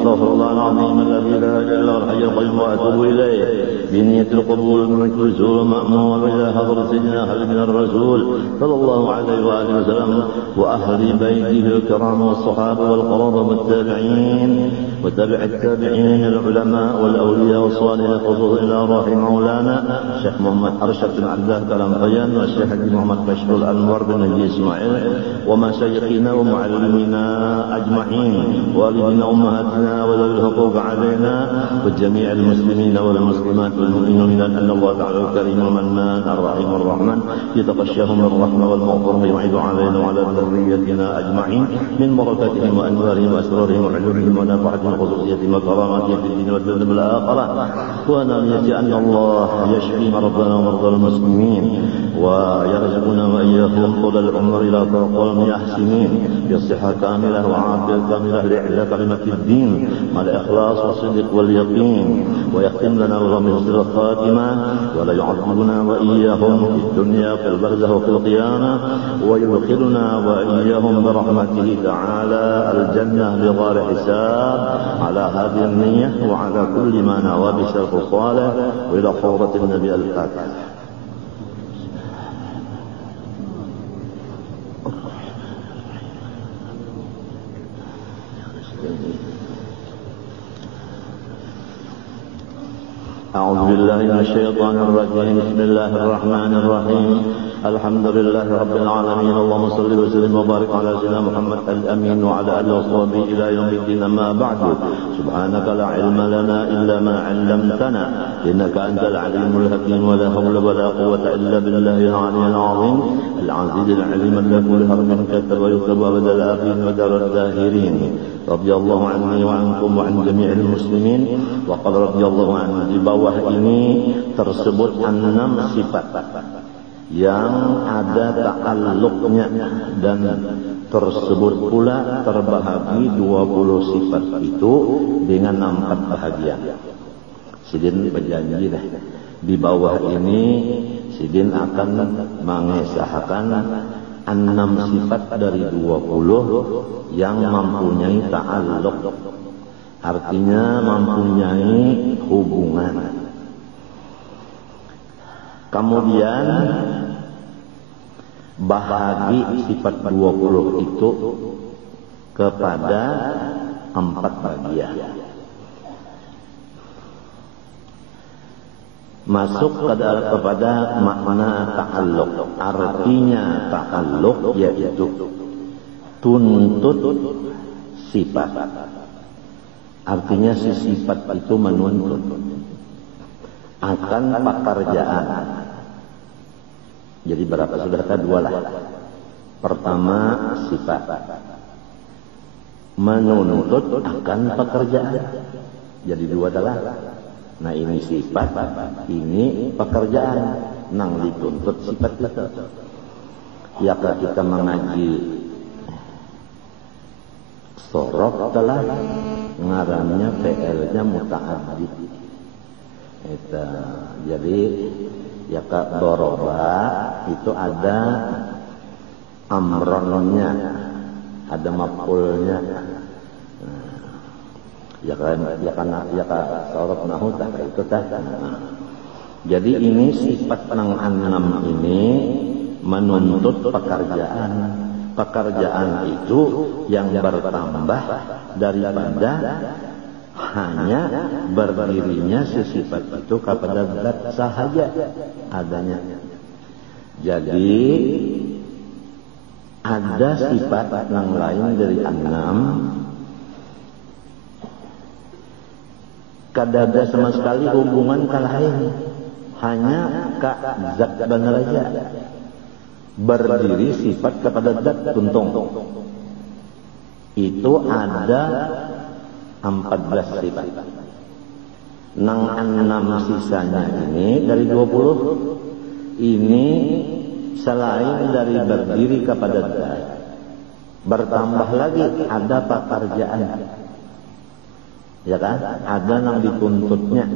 أستغفر الله العظيم الذي لا إله إلا هو الحي القيوم وأتوب إليه بنية القبول من كل سوء مأمون إلى حضرة سيدنا خالد من الرسول صلى الله عليه وآله وسلم وأهل بيته الكرام والصحابة والقرابة والتابعين وتابع التابعين العلماء والأولياء والصالحين خصوصا إلى روح مولانا الشيخ محمد أرشد بن عبد الله كلام قيان والشيخ محمد بشر الأنور بن نجي إسماعيل ومشايخنا ومعلمينا أجمعين والدنا أمهاتنا وذوي الحقوق علينا وجميع المسلمين والمسلمات والمؤمنين أن الله تعالى الكريم المنان الرحيم الرحمن يتغشاهم الرحمة والمغفرة ويعيد علينا وعلى ذريتنا أجمعين من بركاتهم وأنوارهم وأسرارهم وعلومهم ونفعتهم وخصوصيتهم وكراماتهم في الدين والدنيا والآخرة ونامية أن الله يشفي مرضانا ومرضى المسلمين ويرزقنا وإياكم طول العمر إلى طول يحسنين بصحة كاملة وعافية كاملة لإعلاء كلمة الدين مع الإخلاص والصدق واليقين ويختم لنا بحسن الخاتمة ولا يعذبنا وإياهم في الدنيا في البرزخ وفي القيامة ويدخلنا وإياهم برحمته تعالى الجنة بغير حساب على هذه النية وعلى كل ما نوى بشرف الصالح وإلى حوضة النبي الفاتح. أعوذ بالله من الشيطان الرجيم بسم الله الرحمن الرحيم الحمد لله رب العالمين اللهم صل وسلم وبارك على سيدنا محمد الأمين وعلى آله وصحبه إلى يوم الدين أما بعد سبحانك لا علم لنا إلا ما علمتنا إنك أنت العليم الحكيم ولا حول ولا قوة إلا بالله العلي العظيم العزيز العليم الذي كل حرف كتب ويكتب أبدا الآخرين ودار الداهرين رضي الله عني وعنكم وعن جميع المسلمين وقال رضي الله عنه di bawah ini tersebut 6 sifat yang ada ta'alluqnya dan tersebut pula terbahagi 20 sifat itu dengan 4 bahagian. Sidin berjanji dah di bawah ini Sidin akan mengesahkan 6 sifat dari 20 yang mempunyai ta'alluq, artinya mempunyai hubungan. Kemudian bahagi sifat 20 itu kepada 4 bagian. Masuk kepada makna ta'alluq. Artinya ta'alluq yaitu tuntut sifat. Artinya si sifat itu menuntut akan pekerjaan. Jadi berapa sudah ada 2 lah. Pertama sifat menuntut akan pekerjaan. Jadi 2 adalah. Nah ini sifat, ini pekerjaan. Nang dituntut sifat itu. Ya kalau kita mengaji sorok telah ngarannya PL-nya muta'addid. Jadi ya kak doroba itu ada amronnya, ada maf'ulnya. Ya kan sorok nahu tak itu tak. Jadi ini sifat nang 6 ini menuntut pekerjaan. Pekerjaan itu yang bertambah daripada hanya berdirinya sifat itu kepada zat sahaja adanya. Jadi ada sifat yang lain dari 6 kadada sama sekali hubungan ke lain, hanya ke zat benar aja. Berdiri sifat kepada zat tuntung. Itu ada 14 sifat. Nang 6 sisanya ini dari 20 ini selain dari berdiri kepada zat, bertambah lagi ada pekerjaan. Ya kan? Ada yang dituntutnya.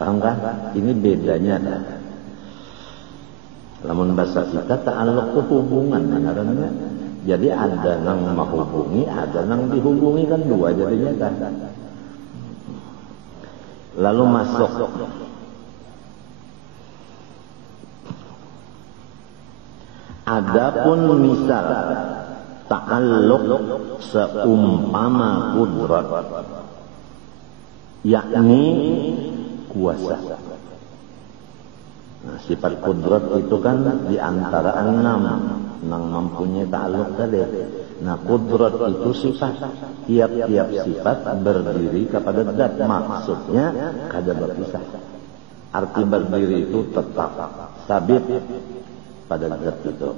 Paham kan? Ini bedanya. Lamun bahasa kita ta'alluq itu hubungan benarannya. Jadi ada nang menghubungi, ada nang dihubungi, kan dua jadinya kan. Lalu masuk adapun misal ta'alluq seumpama kudrat, yakni kuasa. Nah, sifat kudrat itu kan diantara 6 yang mempunyai ta'alluq tadi. Nah, kudrat itu sifat, tiap-tiap sifat berdiri kepada zat, maksudnya kada berpisah. Arti berdiri itu tetap sabit pada zat itu.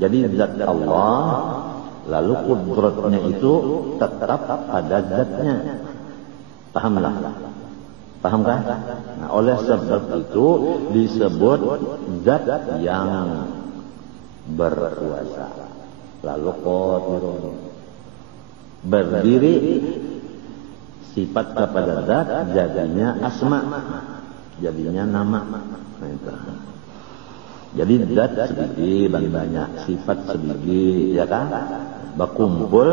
Jadi zat Allah, lalu kudratnya itu tetap pada zatnya. Pahamlah? Pahamkah? Nah, oleh sebab itu disebut zat yang berkuasa. Lalu qadirun, berdiri sifat kepada zat, jadinya asma, jadinya nama. Nah, itu. Jadi zat sebiji banyak, sifat sebiji, ya kan? Berkumpul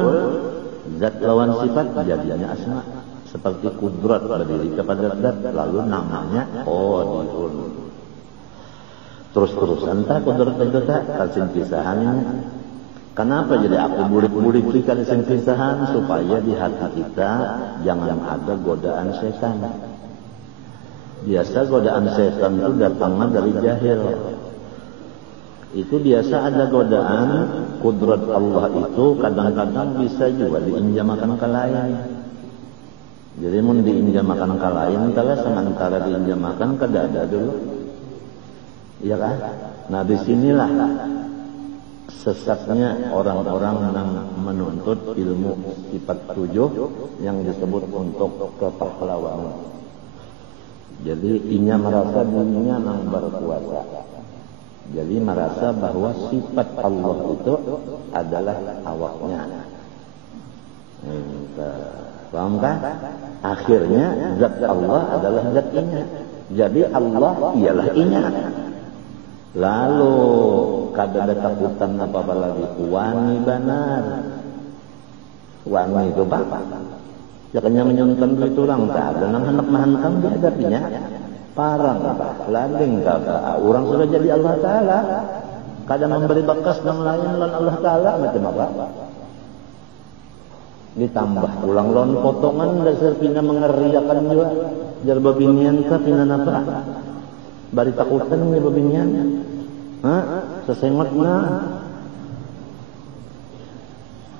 zat lawan sifat jadinya asma. Seperti kudrat berdiri kepada zat, lalu namanya qadirun. Terus-terusan tak kudrat itu tak kalsin pisahannya. Kenapa jadi aku bulik-bulik kalsin pisahan? Supaya di hati kita jangan ada godaan setan. Biasa godaan setan itu datangnya dari jahil. Itu biasa ada godaan kudrat Allah itu kadang-kadang bisa juga diinjamakan ke lain. Jadi mau diinjamakan ke lain, kalau sementara diinjamakan ke dada dulu, iya kan? Nah disinilah sesatnya orang-orang yang menuntut ilmu sifat 7 yang disebut untuk kepahlawanan. Jadi inya merasa dirinya yang berkuasa. Jadi merasa bahwa sifat Allah itu adalah awaknya. Paham kan? Akhirnya zat Allah adalah zat inya. Jadi Allah ialah inya. Lalu kada ada takutan apa-apa lagi. Wani benar. Wani itu apa? Jangan menyuntan duit orang. Tak ada nang hendak mahankam dihadapinya. Parang apa? Landing kata. Orang sudah jadi Allah Ta'ala. Kada memberi bekas yang lain lain Allah Ta'ala. Macam apa? Ditambah ulang lawan potongan dasar pina mengeriakan juga jar babinian ka pina napa bari takutan ni babinian sesengot na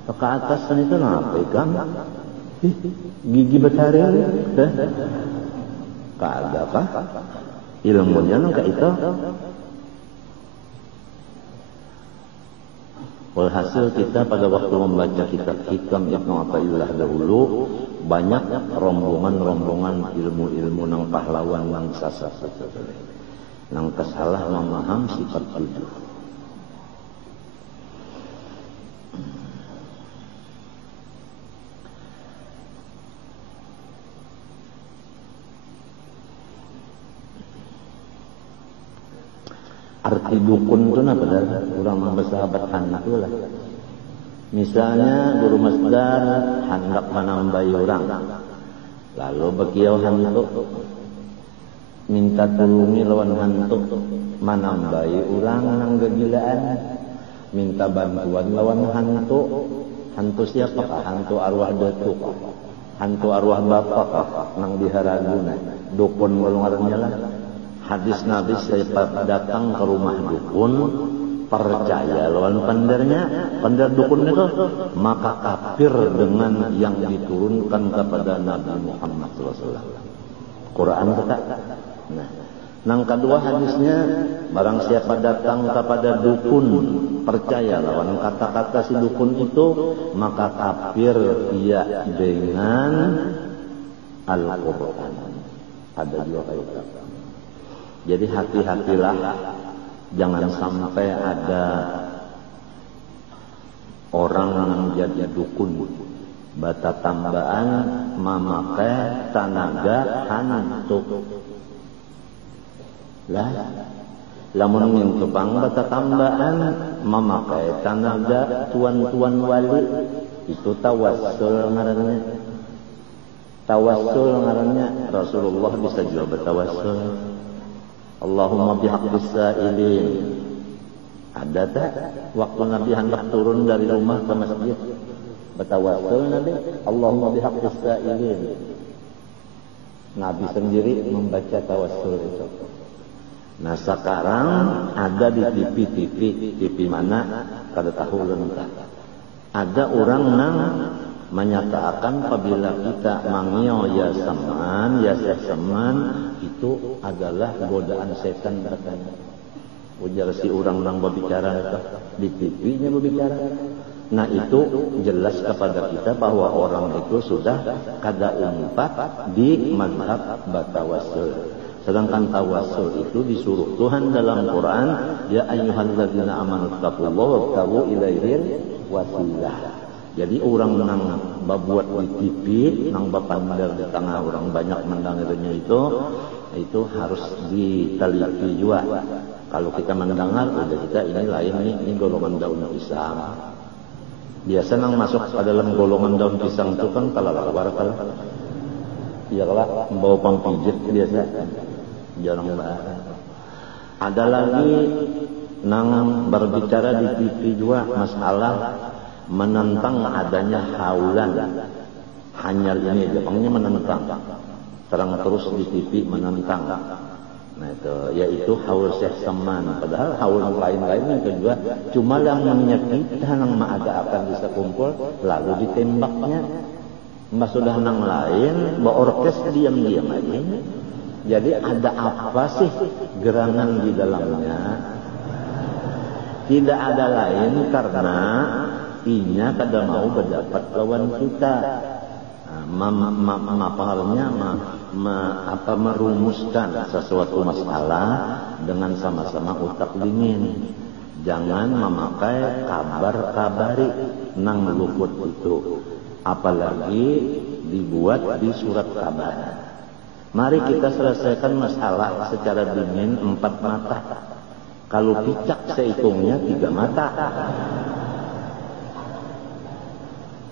ke atas itu napa ikan gigi betaring kada kah ilmunya nang ka itu. Walhasil kita pada waktu membaca kitab Hikam Ibnu Athaillah dahulu banyak rombongan-rombongan ilmu-ilmu nang pahlawan nang sasar nang kesalah memaham sifat 7. Arti dukun itu apa dah? Orang bersahabat anak tu lah. Misalnya guru masdar hendak menambai orang, lalu bekiau hantu minta tolongi lawan hantu menambai orang nang kegilaan, minta bantuan lawan hantu. Hantu siapakah? Hantu arwah datuk, hantu arwah bapak nang diharaguna. Dukun golongannya lah. Hadis Nabi saya datang ke rumah dukun, percaya lawan pendernya, pender dukun itu, maka kafir dengan yang diturunkan kepada Nabi Muhammad SAW. Quran kata. Nah, nang kedua hadisnya, barang siapa datang kepada dukun, percaya lawan kata-kata si dukun itu, maka kafir ia dengan Al-Quran. Ada dua kaitan. Jadi hati-hatilah, jangan sampai ada orang yang jadi dukun, bata tambahan memakai tenaga hantu. Lah, Lamun mintu pang bata tambahan memakai tanda tuan-tuan wali itu tawassul ngarannya. Tawassul ngarannya Rasulullah bisa juga bertawassul. Allahumma bihaqqis sa'ilin. Ada tak waktu Nabi hendak turun dari rumah ke masjid bertawassul Nabi Allahumma bihaqqis sa'ilin. Nabi sendiri membaca tawassul itu. Nah sekarang ada di TV mana kada tahu lentah. Ada orang nang menyatakan apabila kita mangio ya seman itu adalah godaan setan katanya. Ujar si orang nang berbicara itu di TV-nya berbicara. Nah itu jelas kepada kita bahwa orang itu sudah kada umpat di mazhab batawassul. Sedangkan tawassul itu disuruh Tuhan dalam Quran, ya ayyuhalladzina amanu taqullaha wabtaghu ilaihil wasilah. Jadi orang nang babuat di TV, nang bapandar di tengah orang banyak mendengarnya itu harus diteliti juga. Kalau kita mendengar, udah kita ini lain ini golongan daun pisang. Biasa nang masuk ke dalam golongan daun pisang itu kan kalau iyalah bawa pampijit biasa. Jarang bahasa. Ada lagi nang berbicara di TV juga masalah menentang adanya haulan. Hanya ini Jepangnya menentang. Terang terus di TV menentang. Nah itu yaitu haul Syekh Saman. Padahal haul lain-lain itu juga cuma yang menyakiti nang ada akan bisa kumpul lalu ditembaknya. Mbak sudah nang lain orkes diam-diam aja. Jadi ada apa sih gerangan di dalamnya? Tidak ada lain karena inya kada mau berdapat lawan kita. Merumuskan sesuatu masalah dengan sama-sama otak dingin. Jangan memakai kabar-kabari nang luput itu. Apalagi dibuat di surat kabar. Mari kita selesaikan masalah secara dingin 4 mata. Kalau picak sehitungnya 3 mata.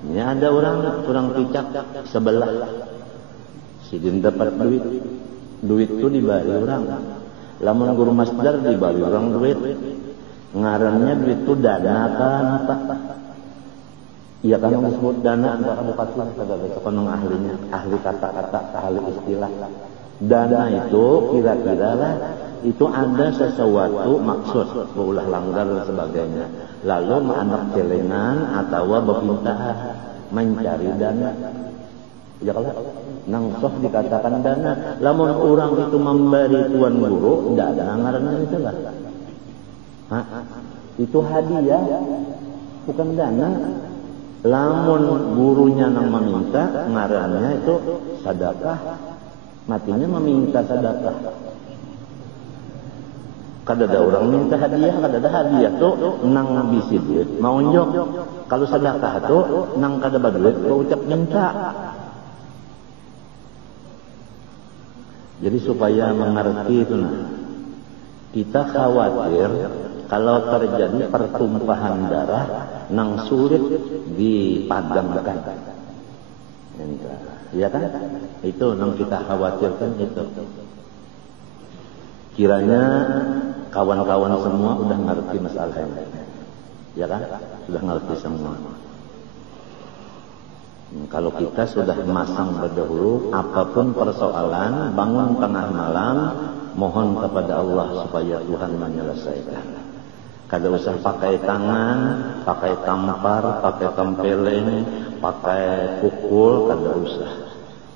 Ini ada orang picak sebelah. Sidin dapat duit. Duit itu dibagi orang. Lamun guru masdar dibagi orang duit. Ngarannya duit itu dana kan apa? Iya kan yang disebut dana antara bupati sepenuh ahlinya, ahli kata-kata, ahli istilah. Dana itu kira-kira lah itu ada sesuatu maksud, berulah langgar dan sebagainya. Lalu anak celengan atau bepintahan mencari dana. Ya kalau nangsoh dikatakan dana, lamun orang itu memberi tuan guru, dana ngaranna itu lah. Itu hadiah, bukan dana. Lamun gurunya nang meminta ngarannya itu sedekah, matinya meminta sedekah. Kada ada orang minta hadiah, kada ada hadiah tuh nang bisi duit mau njok. Kalau sedekah tuh nang kada baduit kau ucap minta. Jadi supaya mengerti itu nah, kita khawatir kalau terjadi pertumpahan darah nang sulit dipadamkan. Ya kan? Itu nang kita khawatirkan itu. Kiranya kawan-kawan semua udah ngerti masalah ini. Ya kan? Sudah ngerti semua. Kalau kita sudah masang berdahulu, apapun persoalan, bangun tengah malam, mohon kepada Allah supaya Tuhan menyelesaikan. Kada usah pakai tangan, pakai tampar, pakai tempeleng, pakai pukul, kada usah.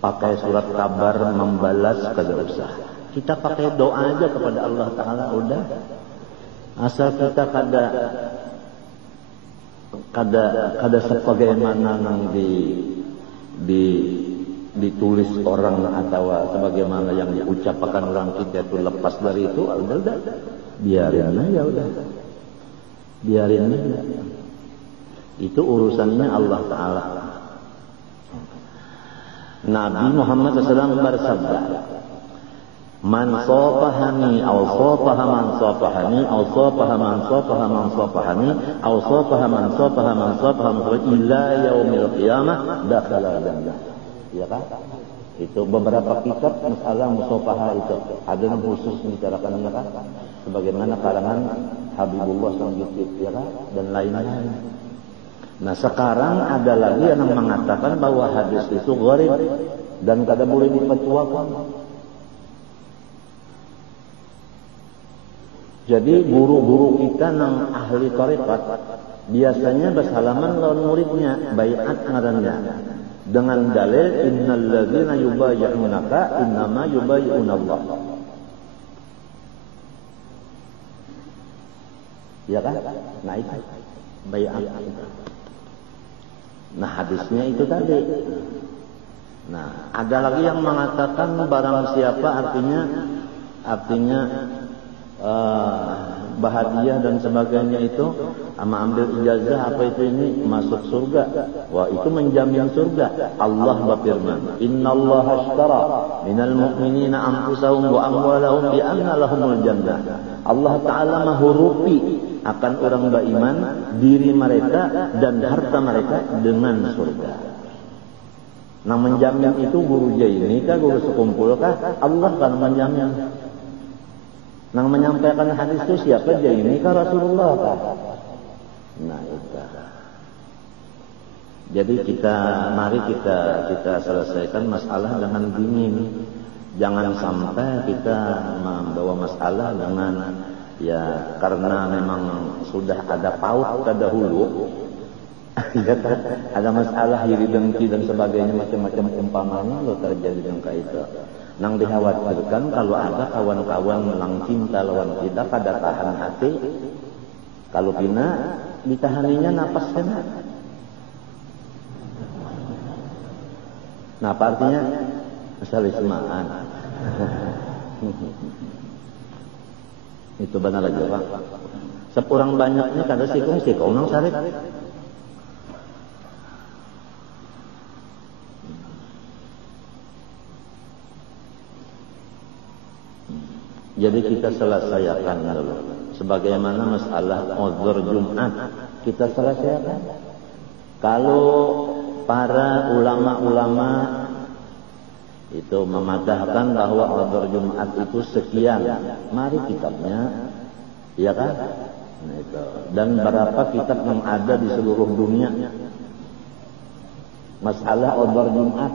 Pakai surat kabar membalas, kada usah. Kita pakai doa aja kepada Allah Ta'ala, udah. Asal kita kada sebagaimana nang ditulis orang atau sebagaimana yang diucapkan orang kita itu lepas dari itu, udah. Biarin aja udah. Biarin aja. Itu urusannya Allah Ta'ala. Nabi Muhammad SAW bersabda, Man safahani aw safaha man safahani aw safaha man safaha man safahani aw safaha man safaha man safaha ila yaumil qiyamah dakhala jannah. Ya kan? Itu beberapa kitab masalah musafaha itu ada yang khusus membicarakan, ya kan? Sebagaimana kalangan Habibullah Sangkitip, ya kan? Dan lain-lain. Nah sekarang ada lagi yang mengatakan bahwa hadis itu gharib dan kada boleh dipercuakan. Jadi guru-guru kita nang ahli tarekat biasanya bersalaman lawan muridnya, baiat ngarannya. Dengan dalil innal ladzina yubayyi'unaka innama yubayyi'unallah. Ya kan? Nah itu baiat. Nah hadisnya itu tadi. Nah, ada lagi yang mengatakan barang siapa artinya bahagia dan sebagainya itu ama ambil ijazah apa itu ini masuk surga. Wah itu menjamin surga. Allah berfirman, innallaha ashtara minal mu'minina anfusahum wa amwalahum bi anna lahumul jannah. Allah Ta'ala menghurupi akan orang beriman diri mereka dan harta mereka dengan surga. Nah menjamin itu guru Jaini kah, guru sekumpul kah? Allah kan menjamin. Nang menyampaikan hadis itu siapa? Jaini kah Rasulullah kah? Nah itu. Jadi mari kita selesaikan masalah dengan dingin. Jangan sampai kita membawa masalah dengan ya karena memang sudah ada paut terdahulu. Ada masalah iri dengki dan sebagainya macam-macam umpamanya lo terjadi dengan itu. Nang dikhawatirkan kalau ada kawan-kawan melang cinta lawan kita pada tahan hati, kalau pina ditahaninya napas kena. Nah apa artinya? Asal ismaan. Itu benar aja Pak. Sepurang banyaknya kada sikung nang sarik. Jadi kita selesaikan dulu. Sebagaimana masalah uzur Jumat kita selesaikan. Kalau para ulama-ulama itu memadahkan bahwa uzur Jumat itu sekian, mari kitabnya, ya kan? Nah, itu. Dan berapa kitab yang ada di seluruh dunia masalah uzur Jumat.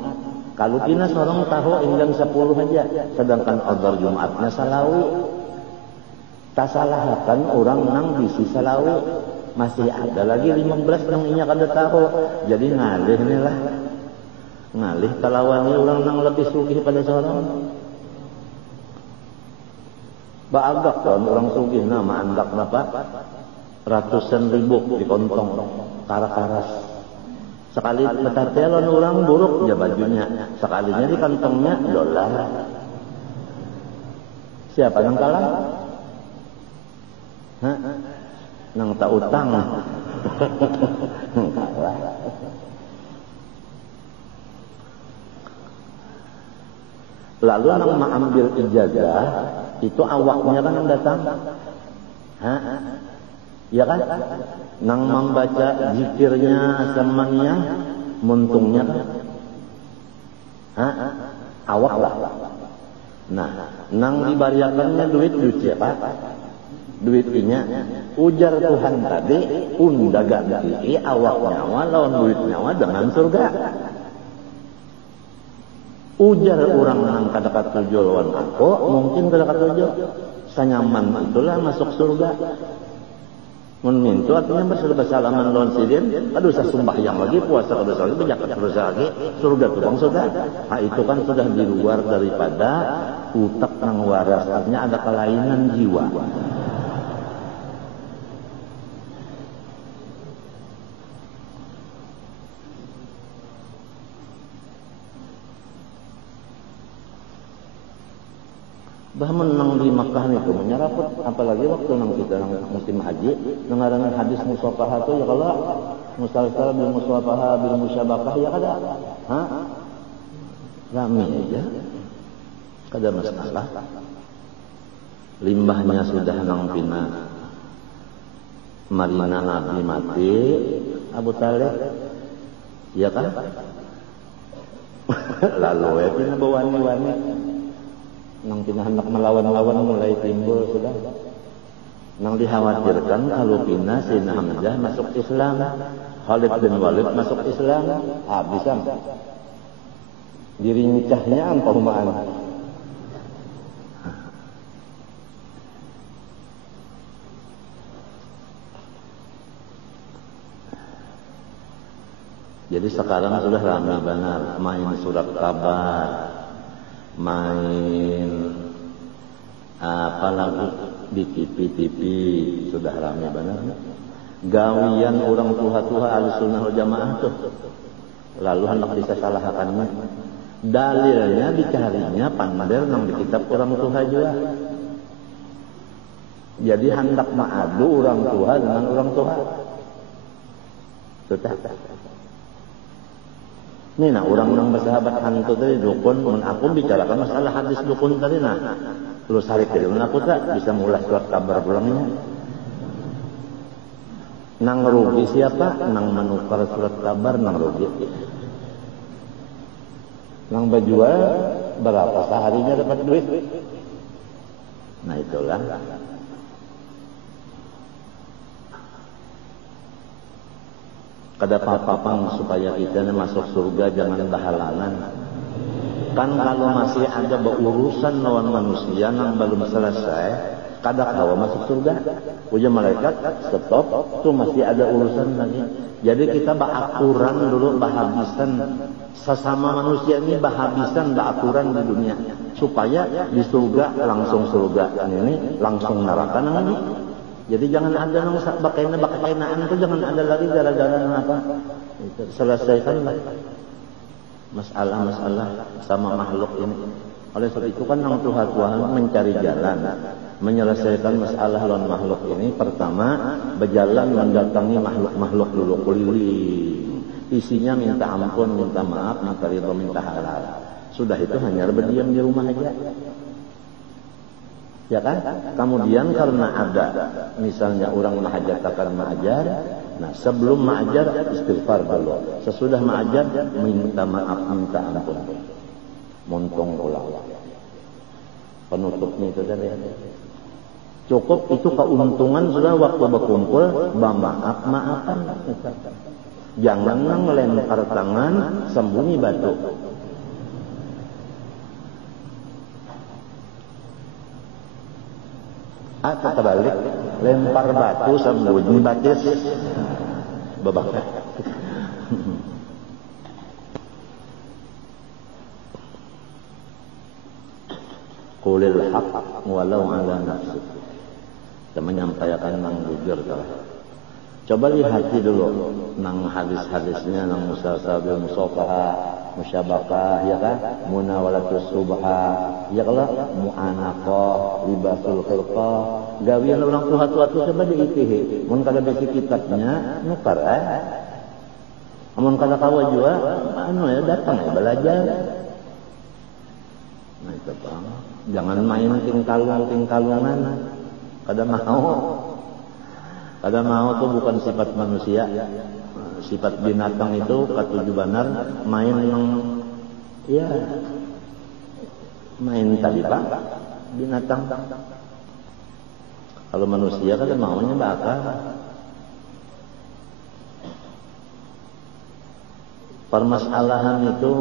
Kalau kita seorang tahu jam 10 aja, sedangkan uzur Jumatnya salawi. Tak salahkan orang nang bisi salawi. Masih ada lagi 15 yang inya kada tahu. Jadi ngalih ni lah. Ngalih kalawani orang nang lebih sugih pada seorang. Baagak kan orang sugih nama andak napa? Ratusan ribu di kontong karas-karas. Sekali betartelan orang buruk ya bajunya, sekalinya di kantongnya dolar. Siapa yang kalah? Hah? Nang tak utang. Kalah. Lalu nang mengambil ijazah itu awaknya kan yang datang. Hah? Ya kan? Nang membaca zikirnya semuanya muntungnya kan? Hah? Awak lah. Nah, nang dibariakannya duit siapa? Duit inya ujar Tuhan tadi unda ganti awak nyawa lawan duit nyawa dengan surga. Ujar orang nang kadakat tujuh lawan aku mungkin kadakat tujuh sanyaman itulah masuk surga. Memintu artinya bersalaman lawan sidin, aduh saya sembahyang lagi, puasa kada lagi, berzakat kada lagi, surga tu bang sudah. Nah itu kan sudah di luar daripada utak nang waras, artinya ada kelainan jiwa. Bahkan nang di Makkah itu menyeraput, apalagi waktu nang kita nang musim haji, nengarangan hadis musafahah itu ya kalau musafahah bil musafahah bil musyabakah ya kada, hah? Rame aja. kada masalah. Limbahnya sudah nang pina marina Nabi mati Abu Talib, ya kan? Lalu ya pina bawani-wani nang pina hendak melawan-lawan mulai timbul sudah. Nang dikhawatirkan kalau pina Sayyidina Hamzah masuk Islam, Khalid bin Walid masuk Islam, bisa dirincahnya ampaumaan. Jadi sekarang sudah ramai benar main surat kabar, main apa lagu di TV sudah ramai benar. Gawian orang tua-tua Ahlussunnah wal Jamaah tuh. Lalu hendak disalahkannya. Dalilnya dicarinya pandai nang di kitab orang tua juga. Jadi hendak mengadu orang tua dengan orang tua. Tetap. Ini nah orang yang bersahabat hantu tadi dukun, mun aku bicarakan masalah hadis dukun tadi nah. Terus hari kedua aku tak bisa mulai surat kabar pulangnya. Nang rugi siapa? Nang menukar surat kabar nang rugi. Nang berjual berapa seharinya dapat duit? Nah itulah. Kada apa-apa supaya kita masuk surga jangan berhalangan. Kan kalau masih ada berurusan lawan manusia yang belum selesai, kada kawa masuk surga. Ujar malaikat, stop, tuh masih ada urusan lagi. Jadi kita bahakuran dulu, bahabisan sesama manusia ini bahabisan bahakuran di dunia supaya di surga langsung surga ini langsung neraka nanti. Jadi jangan ada nang bakainaan itu jangan ada lagi gara-gara apa. Selesaikanlah masalah-masalah sama makhluk ini. Oleh sebab itu kan nang Tuhan mencari jalan menyelesaikan masalah lawan makhluk ini. Pertama berjalan mendatangi makhluk-makhluk dulu keliling. Isinya minta ampun, minta maaf, minta ridho, minta halal. Sudah itu hanya berdiam di rumah aja. Ya kan? Kemudian karena ada misalnya orang mahajatakan ma'ajar, nah sebelum ma'ajar istighfar dulu. Sesudah ma'ajar minta maaf, minta ampun. Montong pulang. Penutupnya itu tadi. Cukup itu keuntungan sudah waktu berkumpul, maaf-maafan. Jangan melempar tangan, sembunyi batu. Atau terbalik, lempar batu sembunyi batis, babak. Qulil haqq walau ala nafsi. Kita menyampaikan nang jujur telah. Coba lihati dulu nang hadis-hadisnya nang musasabil musafaha, musyabakah, ya kan? Munawalatus subha, ya kalau mu'anaqah, libasul khilqah, gawian orang tua-tua itu coba diitihi. Mun kada besi kitabnya nukar amun kada kawa jua anu ya datang ya belajar. Nah itu Bang. Jangan main tingkalungan. Kada mau tuh bukan sifat manusia. Sifat binatang itu ketujuh benar main yang ya main tadi Pak binatang. Kalau manusia kan maunya bakal. Permasalahan itu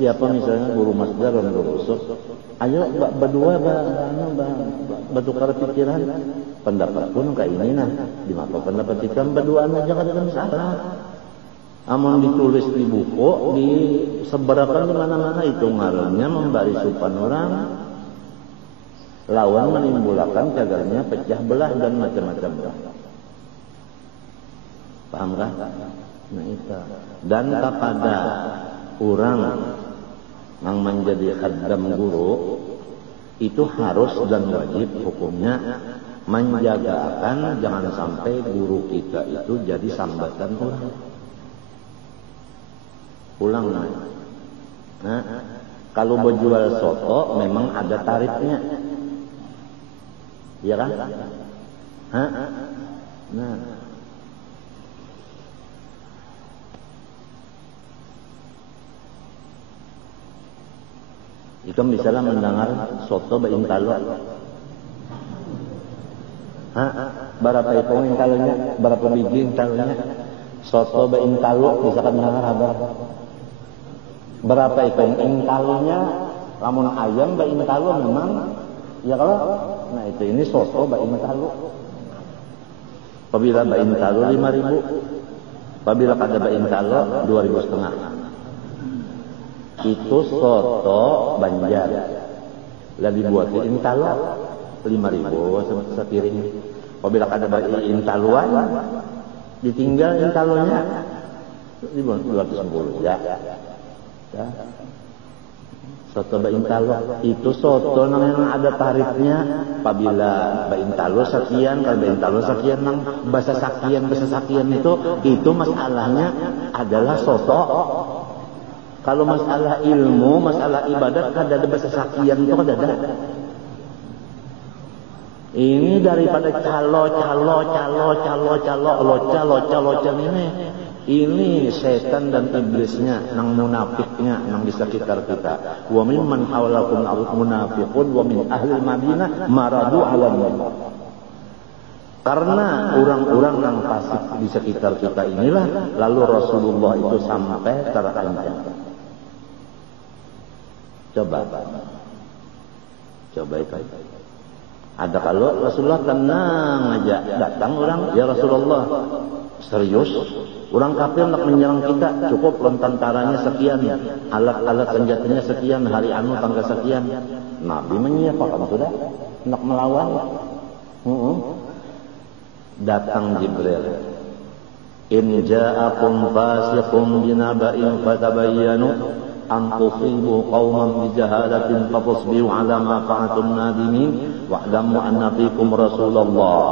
siapa misalnya guru masdar dan guru usul, ayo berdua bertukar pikiran, pendapat pun kayak ini nah, di mana pendapat kita berduaan aja kan ada masalah. Amun ditulis di buku, disebarakan di mana-mana itu ngaruhnya memberi supan orang, lawan menimbulkan cagarnya pecah belah dan macam-macam. Paham kan? Nah itu. Dan kepada orang yang menjadi khaddam guru itu harus dan wajib hukumnya menjagakan jangan sampai guru kita itu jadi sambatan orang. Ulang nah Kalau berjual soto memang ada tarifnya. Iya kan? Hah? Nah. Jika misalnya mendengar soto beintalo. Hah? Berapa ipong intalonya? Berapa biji intalonya? Soto beintalo bisa kan mendengar berapa? Berapa ipong intalonya? Lamun ayam beintalo memang ya kalau nah itu ini soto beintalo. Apabila beintalo 5.000. Apabila kada beintalo 2.500. Itu soto Banjar. Lah dibuatin intalo 5.000 sepiring. Apabila kada intaluan ditinggal intalonya 210 ya. Ya. Soto baintalo itu soto yang ada tarifnya. Apabila baintalo sekian, kalau baintalo sekian nang bahasa sakian itu masalahnya adalah soto. Kalau masalah ilmu, masalah ibadat kada ada bahasa sakian itu kada ada. Ini daripada calo ini setan dan iblisnya, nang munafiknya, nang di sekitar kita. Wa mimman hawlakum munafiqun wa min ahli Madinah maradu 'ala nifaq. Karena orang-orang yang fasik di sekitar kita inilah lalu Rasulullah itu sampai terancam. Coba itu. Ada kalau Rasulullah tenang aja, datang orang, ya Rasulullah, serius, orang kafir nak menyerang kita, cukup lontantaranya sekian, alat-alat senjatanya sekian, hari anu tanggal sekian. Nabi menyiapkan sudah, nak melawan. Datang Jibril. In ja'akum fasiqun binaba'in fatabayyanu an tusibu qauman bijahalatin fatusbihu 'ala ma fa'atum nadimin wa'lamu anna fikum Rasulullah.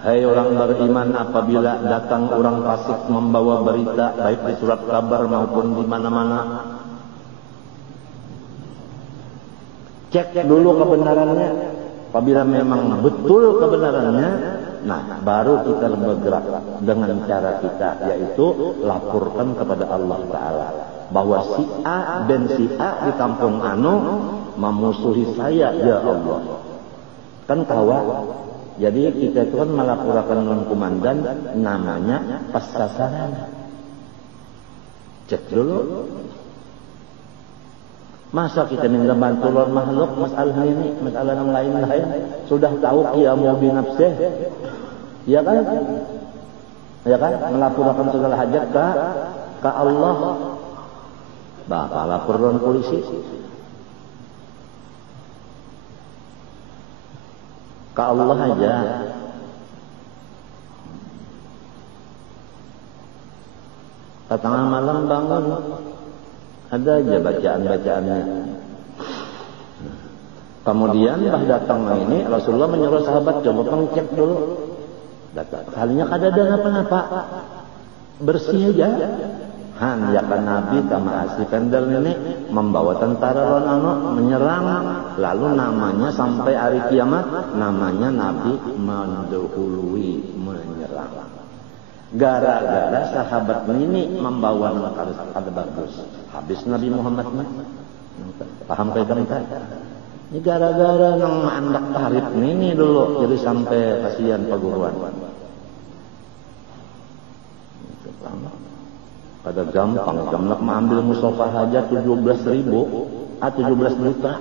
Hai orang beriman, apabila datang orang fasik membawa berita baik di surat kabar maupun di mana-mana, cek dulu kebenarannya. Apabila memang betul kebenarannya, nah baru kita bergerak dengan cara kita, yaitu laporkan kepada Allah Ta'ala bahwa si A dan si A di kampung anu memusuhi saya, ya Allah. Kan kawan. Jadi kita itu kan melaporkan non komandan, namanya pas sasaran. Cek dulu. Masa kita minta bantuan makhluk masalah ini, masalah yang lain-lain, sudah tahu qiyamu bi nafsih. Ya kan? Ya kan? Melaporkan segala hajat ke Allah. Bapak laporan polisi. Ke Allah aja. Tengah malam bangun, ada aja bacaan-bacaannya. Kemudian bah datang ini Rasulullah menyuruh sahabat coba pengcek dulu. Datang. Kalinya kada ada apa-apa. Bersih aja. Ya kan Nabi sama asli pendel ini membawa tentara lawan menyerang, lalu namanya sampai hari kiamat namanya Nabi mendahului menyerang. Gara-gara sahabat ini membawa ada bagus. Habis Nabi Muhammad paham kayak kita? Ini gara-gara nang andak tarif ini dulu jadi sampai kasihan peguruan. Pada gampang, nak mengambil musofa aja 17.000, 17 juta.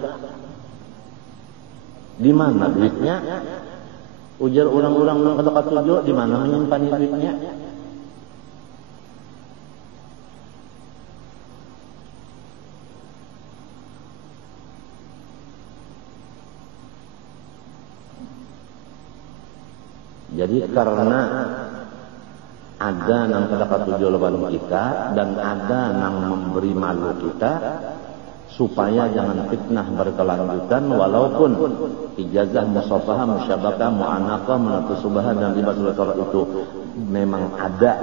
Di mana duitnya? Ujar orang-orang yang kata tujuh, di mana menyimpan duitnya? Jadi karena ada nang kada katuju lawan kita dan ada nang memberi malu kita, supaya jangan fitnah berkelanjutan, walaupun ijazah, musafahah, musyabakah, mu'anaqah, munatusubahah dan riba itu memang ada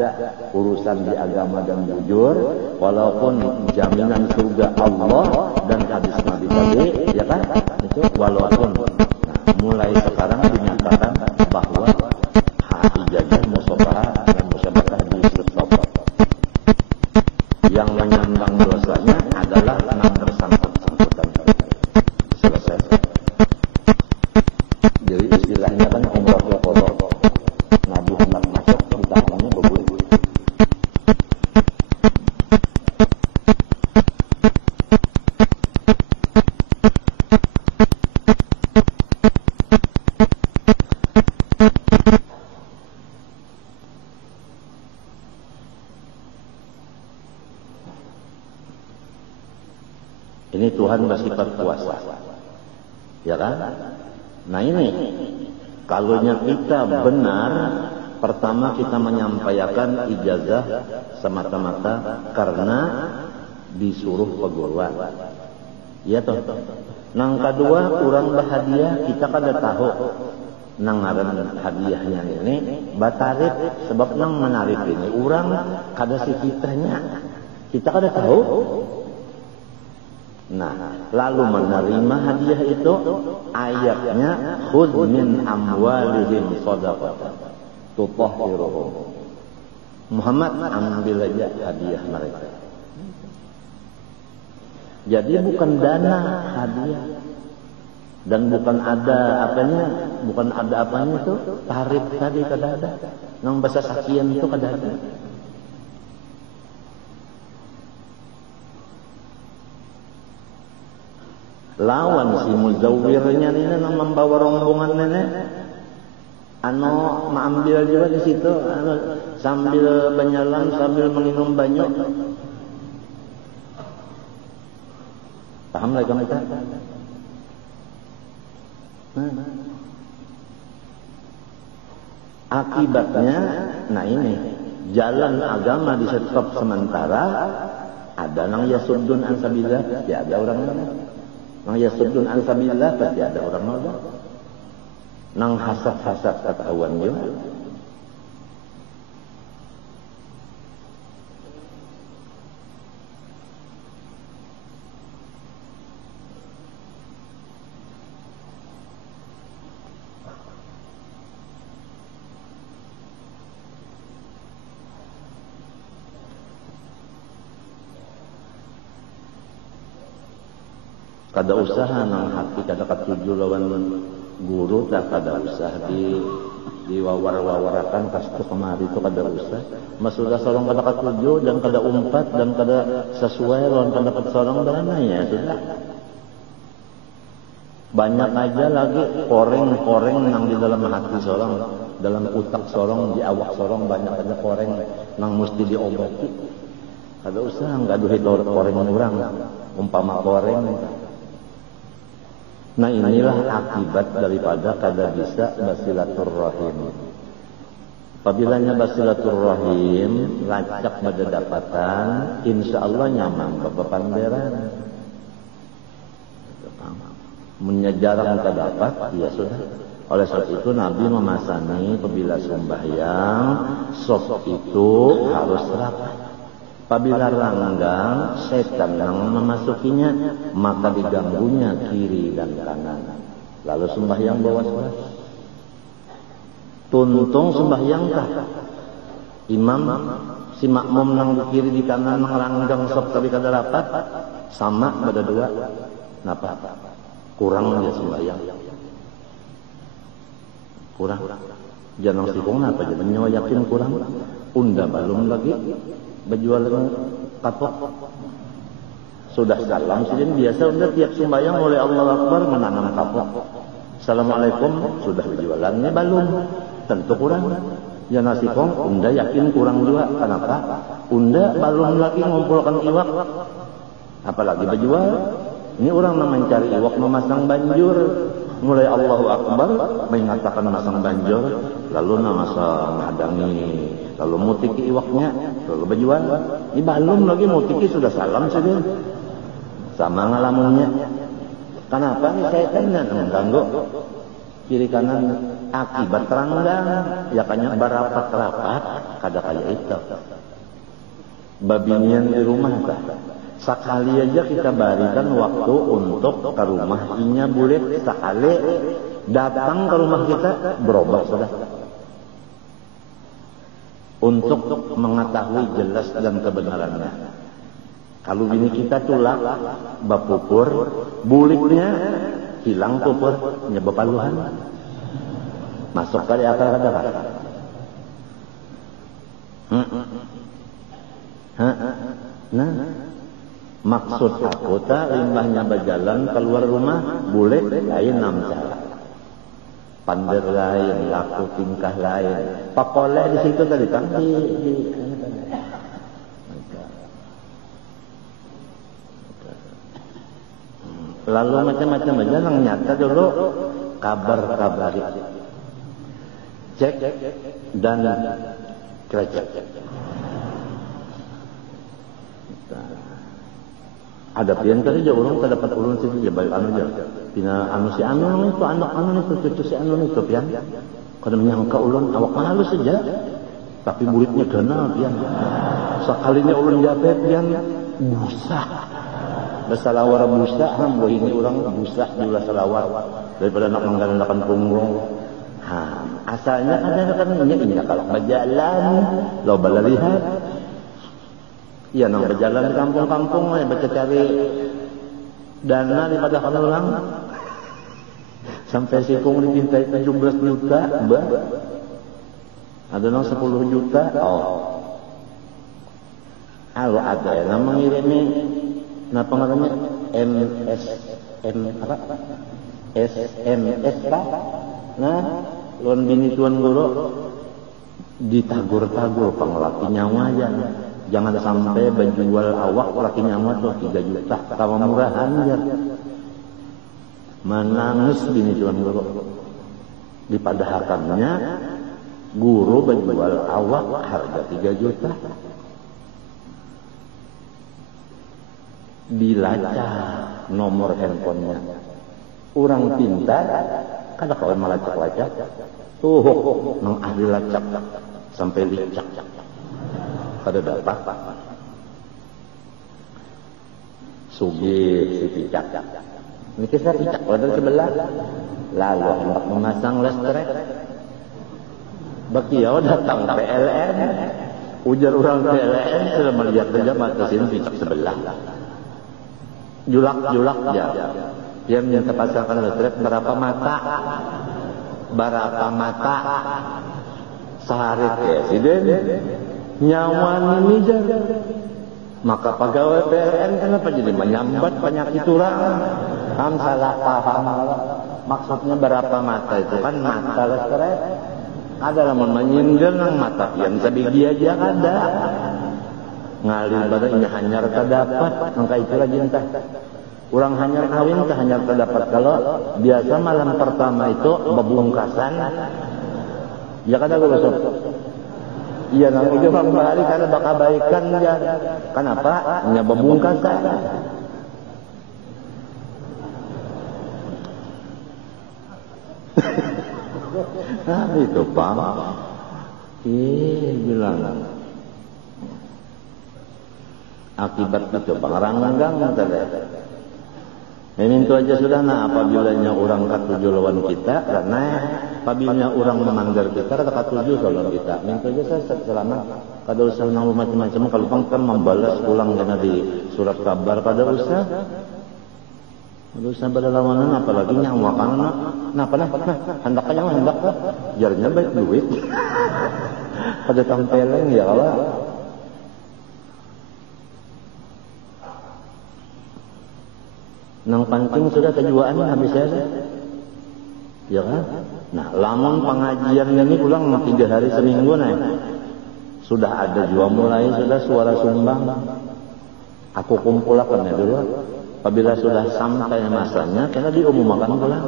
urusan di agama dan jujur, walaupun jaminan surga Allah dan hadis Nabi tadi, ya kan? Itu walaupun. Nah, mulai sekarang dinyatakan bahwa ijazah, musafahah dan musyabakah di stop. Yang menyandang dosanya adalah 6 bersangkutan. Selesai. Jadi istilahnya kan umrah qadha. Nabi hendak masuk di tangannya berburu. Ini Tuhan bersifat kuasa, ya kan? Nah ini, kalau kita benar, pertama kita menyampaikan ijazah semata-mata karena disuruh peguruan, ya toh. Nang kedua, kurang berhadiah, kita kada tahu nang ngaran hadiahnya ini batarif, sebab nang menarif ini orang kada si kita kada tahu. Nah, lalu menerima hadiah itu ayatnya khudz min amwalihim shadaqah tutahhiruhum. Muhammad, ambil aja hadiah mereka. Jadi bukan dana hadiah dan bukan ada apanya itu tarif tadi kada ada. Nang bahasa sakian itu kada ada. Lawan si muzawwirnya ini membawa rombongan nenek mengambil juga di situ sambil menyelam sambil minum banyu. Paham lagi kita? Akibatnya, nah ini jalan agama di stop sementara. Ada nang yasuddun an sabilillah, ya ada orang lain. Nang yasuddun an sabilillah pasti ada orang lain. Nang hasad-hasad ketahuan juga. Kada usaha nang hati kada katuju lawan guru tak kada usah di wawar-wawarakan kastu kemari itu kada usah. Masudah sorong kada katuju dan kada umpat dan kada sesuai lawan pendapat sorong dana ya sudah. Banyak aja lagi koreng-koreng nang di dalam hati sorong, dalam utak sorong, di awak sorong banyak aja koreng nang mesti diobati. Kada usah ngaduhi koreng orang umpama koreng. Nah inilah akibat daripada kada bisa basilaturrahim. Apabila basilaturrahim lacak pada dapatan, insya Allah nyaman bepanderan. Menyejarang terdapat, ya sudah. Oleh sebab itu Nabi memasani apabila sembahyang, sop itu harus rapat. Apabila langgang, setan yang memasukinya, maka diganggunya kiri dan kanan. Lalu sembahyang bawas-bawas. Tuntung sembahyang kah? Imam, si makmum nang di kiri di kanan nang langgang sop tapi kada rapat, sama pada dua. Napa? Kurang dia sembahyang. Kurang. Jangan sikong napa? Jangan nyawa yakin kurang. Unda balum lagi. Berjual kapok. Sudah salam sidin biasa udah tiap sembahyang oleh Allah Akbar menanam kapok. Assalamualaikum sudah berjualannya balum. Tentu kurang. Ya nasi kong unda yakin kurang juga. Kenapa? Unda balum lagi ngumpulkan iwak. Apalagi berjual. Ini orang mencari iwak memasang banjur. Mulai Allahu Akbar mengatakan masang banjur, lalu masang ngadangi, lalu mutiki iwaknya, lalu berjual. Ini balum lagi mutiki sudah salam saja. sama ngalamunnya. Kenapa nih saya tenan mengganggu kiri kanan akibat teranggang ya kanya barapat-rapat kada kaya itu babinian di rumah tak sekali aja kita berikan waktu untuk ke rumah inya boleh sekali datang ke rumah kita berobat sudah untuk mengetahui jelas dan kebenarannya. Kalau bini kita tulak bapupur buliknya hilang pupur nyebab paluhan masuk kali akal kada kan nah maksud aku tak limbahnya berjalan keluar rumah boleh lain enam cara pandai lain laku tingkah lain pakole di situ tadi kan lalu macam-macam aja yang nyata dulu kabar-kabari cek dan kerajaan ada pian tadi jauh orang tak dapat ulun situ ya baik anu aja pina anu si anu itu anak anu itu cucu si anu itu pian kada menyangka ulun awak malu saja tapi muridnya dana pian sekalinya ulun jabet pian busa bersalawar busa hambo ini orang busa jumlah salawat daripada nak menggandakan punggung asalnya kan ini kalau berjalan lo bala lihat iya nang berjalan di kampung-kampung ya baca cari dana daripada kalau orang sampai sikung dipintai 17 juta ada nang 10 juta kalau ada yang mengirimi apa namanya SMS Pak nah luan bini tuan guru ditagur-tagur pengelaki nyawa aja jangan sampai berjual awak laki nyawa tuh 3 juta sama murahan ya menangis bini tuan guru dipadahakannya guru berjual awak harga 3 juta dilacak nomor handphonenya orang pintar kada kawan melacak-lacak tuh nang ahli lacak sampai licak kada dapat sugih si picak ini kisah picak dari sebelah lalu hendak memasang listrik bakiau datang PLN ujar orang PLN sudah melihat saja batasin picak sebelah julak-julak ya. Dia minta pasangkan listrik berapa mata sehari presiden nyawan ini jaga. Maka pegawai PLN kenapa jadi menyambat penyakit orang? Salah paham. Maksudnya berapa mata itu kan mata listrik. Ada namun menyindir nang mata yang sebiji aja ada. Ngalir pada ini hanyar terdapat angka itu lagi entah orang hanyar kawin ke hanyar terdapat kalau biasa malam pertama itu bebungkasan ya kada gue besok iya nang ujung hari karena bakal baikan ya kenapa hanya bebungkasan nah itu Pak bilang akibat itu pengeranggang tadi. Ini itu aja sudah apabilanya orang katuju lawan kita karena apabila orang memanggil kita kata katuju lawan kita. Itu aja saya selama kada usah nang macam-macam kalau kan membalas ulang karena di surat kabar kada usah. Kada usah berlawanan apalagi nyawa kana napa hendak nyawa hendak jarnya baik duit. Kada tampeleng ya Allah. Nang pancing sudah kejuaan habis saya. Ya kan? Nah, lamun pengajian ini pulang 3 hari seminggu naik. Sudah ada jua mulai sudah suara sumbang. Aku kumpulkan ya dulu. Apabila sudah sampai masanya, kena diumumkan pula.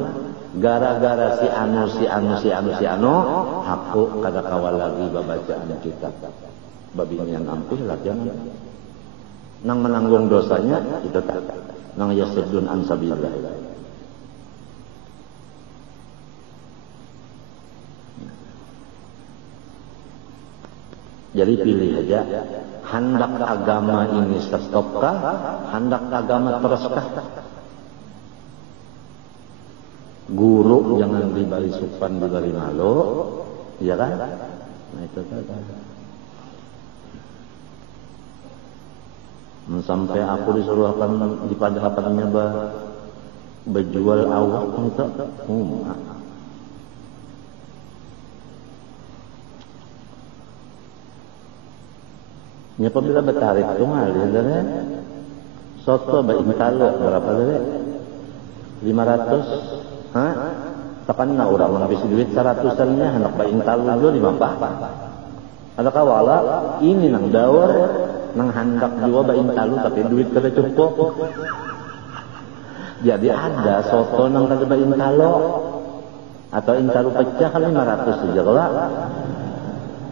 Gara-gara si anu, aku kada kawal lagi babacaan kitab. Babinian ampun lah jangan. Nang menanggung dosanya itu tak. nang yasuddun an sabilillah. Jadi pilih aja, hendak agama ini stopkah, hendak agama teruskah? Guru jangan diberi supan, diberi malu, ya kan? Nah itu kan. Sampai aku disuruh akan di padahalnya berjual awak itu. Nya apabila bertarik tunggal ya, soto baik kalau berapa deh? 500, hah? Tekan na orang habis duit 100-annya hendak baik talu dulu 5 ada kawala ini nang dawar nang hendak jual baik talu tapi duit kada cukup. Jadi ada soto nang kada baik talu atau intalu pecah kan 500 saja lah.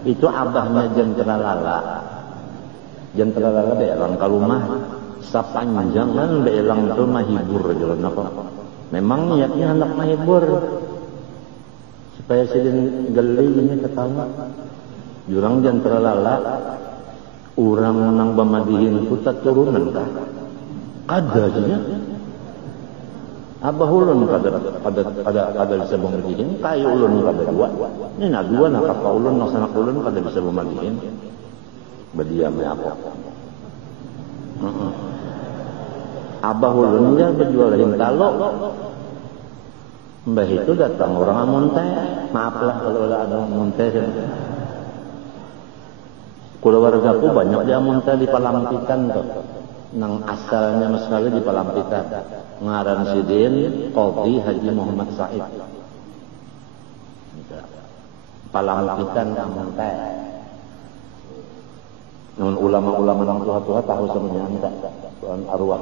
Itu abahnya jentera lala. Jentera lala beelang kalumah sapanjangan beelang itu mahibur jalan apa. Memang niatnya hendak mahibur supaya sidin geli ini ketawa. Jurang jentera lala urang nang bamadihin ku turunan kah? Kada saja. Abah ulun kada bisa bamadihin, kayu ulun kada dua. Ini na dua na kapa ulun nang sanak ulun kada bisa bamadihin. Berdiam ya apa? Abah ulun dia berjual hintalo. Mbah itu datang orang amun teh, maaflah kalau ada amun teh. Keluargaku banyak di amun teh di Palampitan tuh. Nang asalnya sekali di Palampitan. Ngaran sidin Qadhi Haji Muhammad Said. Palampitan amun teh. Namun ulama-ulama nang tua-tua tahu semuanya enggak. Tuhan arwah.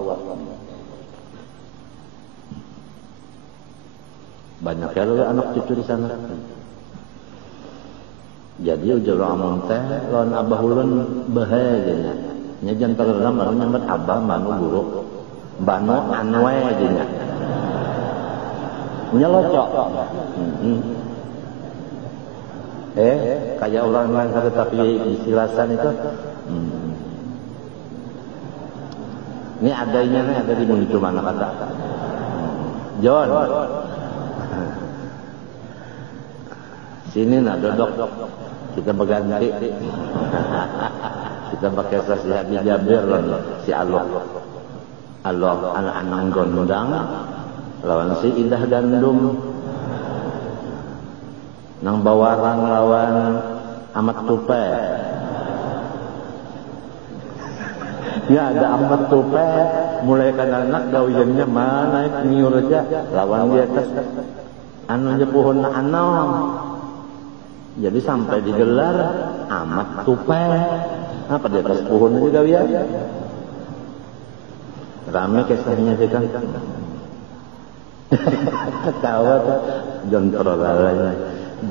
Banyak ya anak cucu di sana. Jadi ujar amun teh lawan abah ulun bahaya nya jantar dalam baru nyambat abah manu guru. Banu anwe nya. Nya locok. Kayak orang lain kada tapi isilasan itu. Ini adanya nih ada di mulut mana kata. John. Sini nak dodok. Kita berganti. Kita pakai sasi Habib Jabir si Allah. Allah anak-anak gondang lawan si Indah Gandum. Nang bawarang lawan Amat Tupe. Ya ada Amat Tupe mulai kan anak gawiannya mana naik niur aja lawan di atas anu jepuhun anom. Jadi sampai digelar Amat Tupe. Apa di atas pohon aja gawian. Rame kisahnya sih kan. Ketawa tuh jentera lalanya.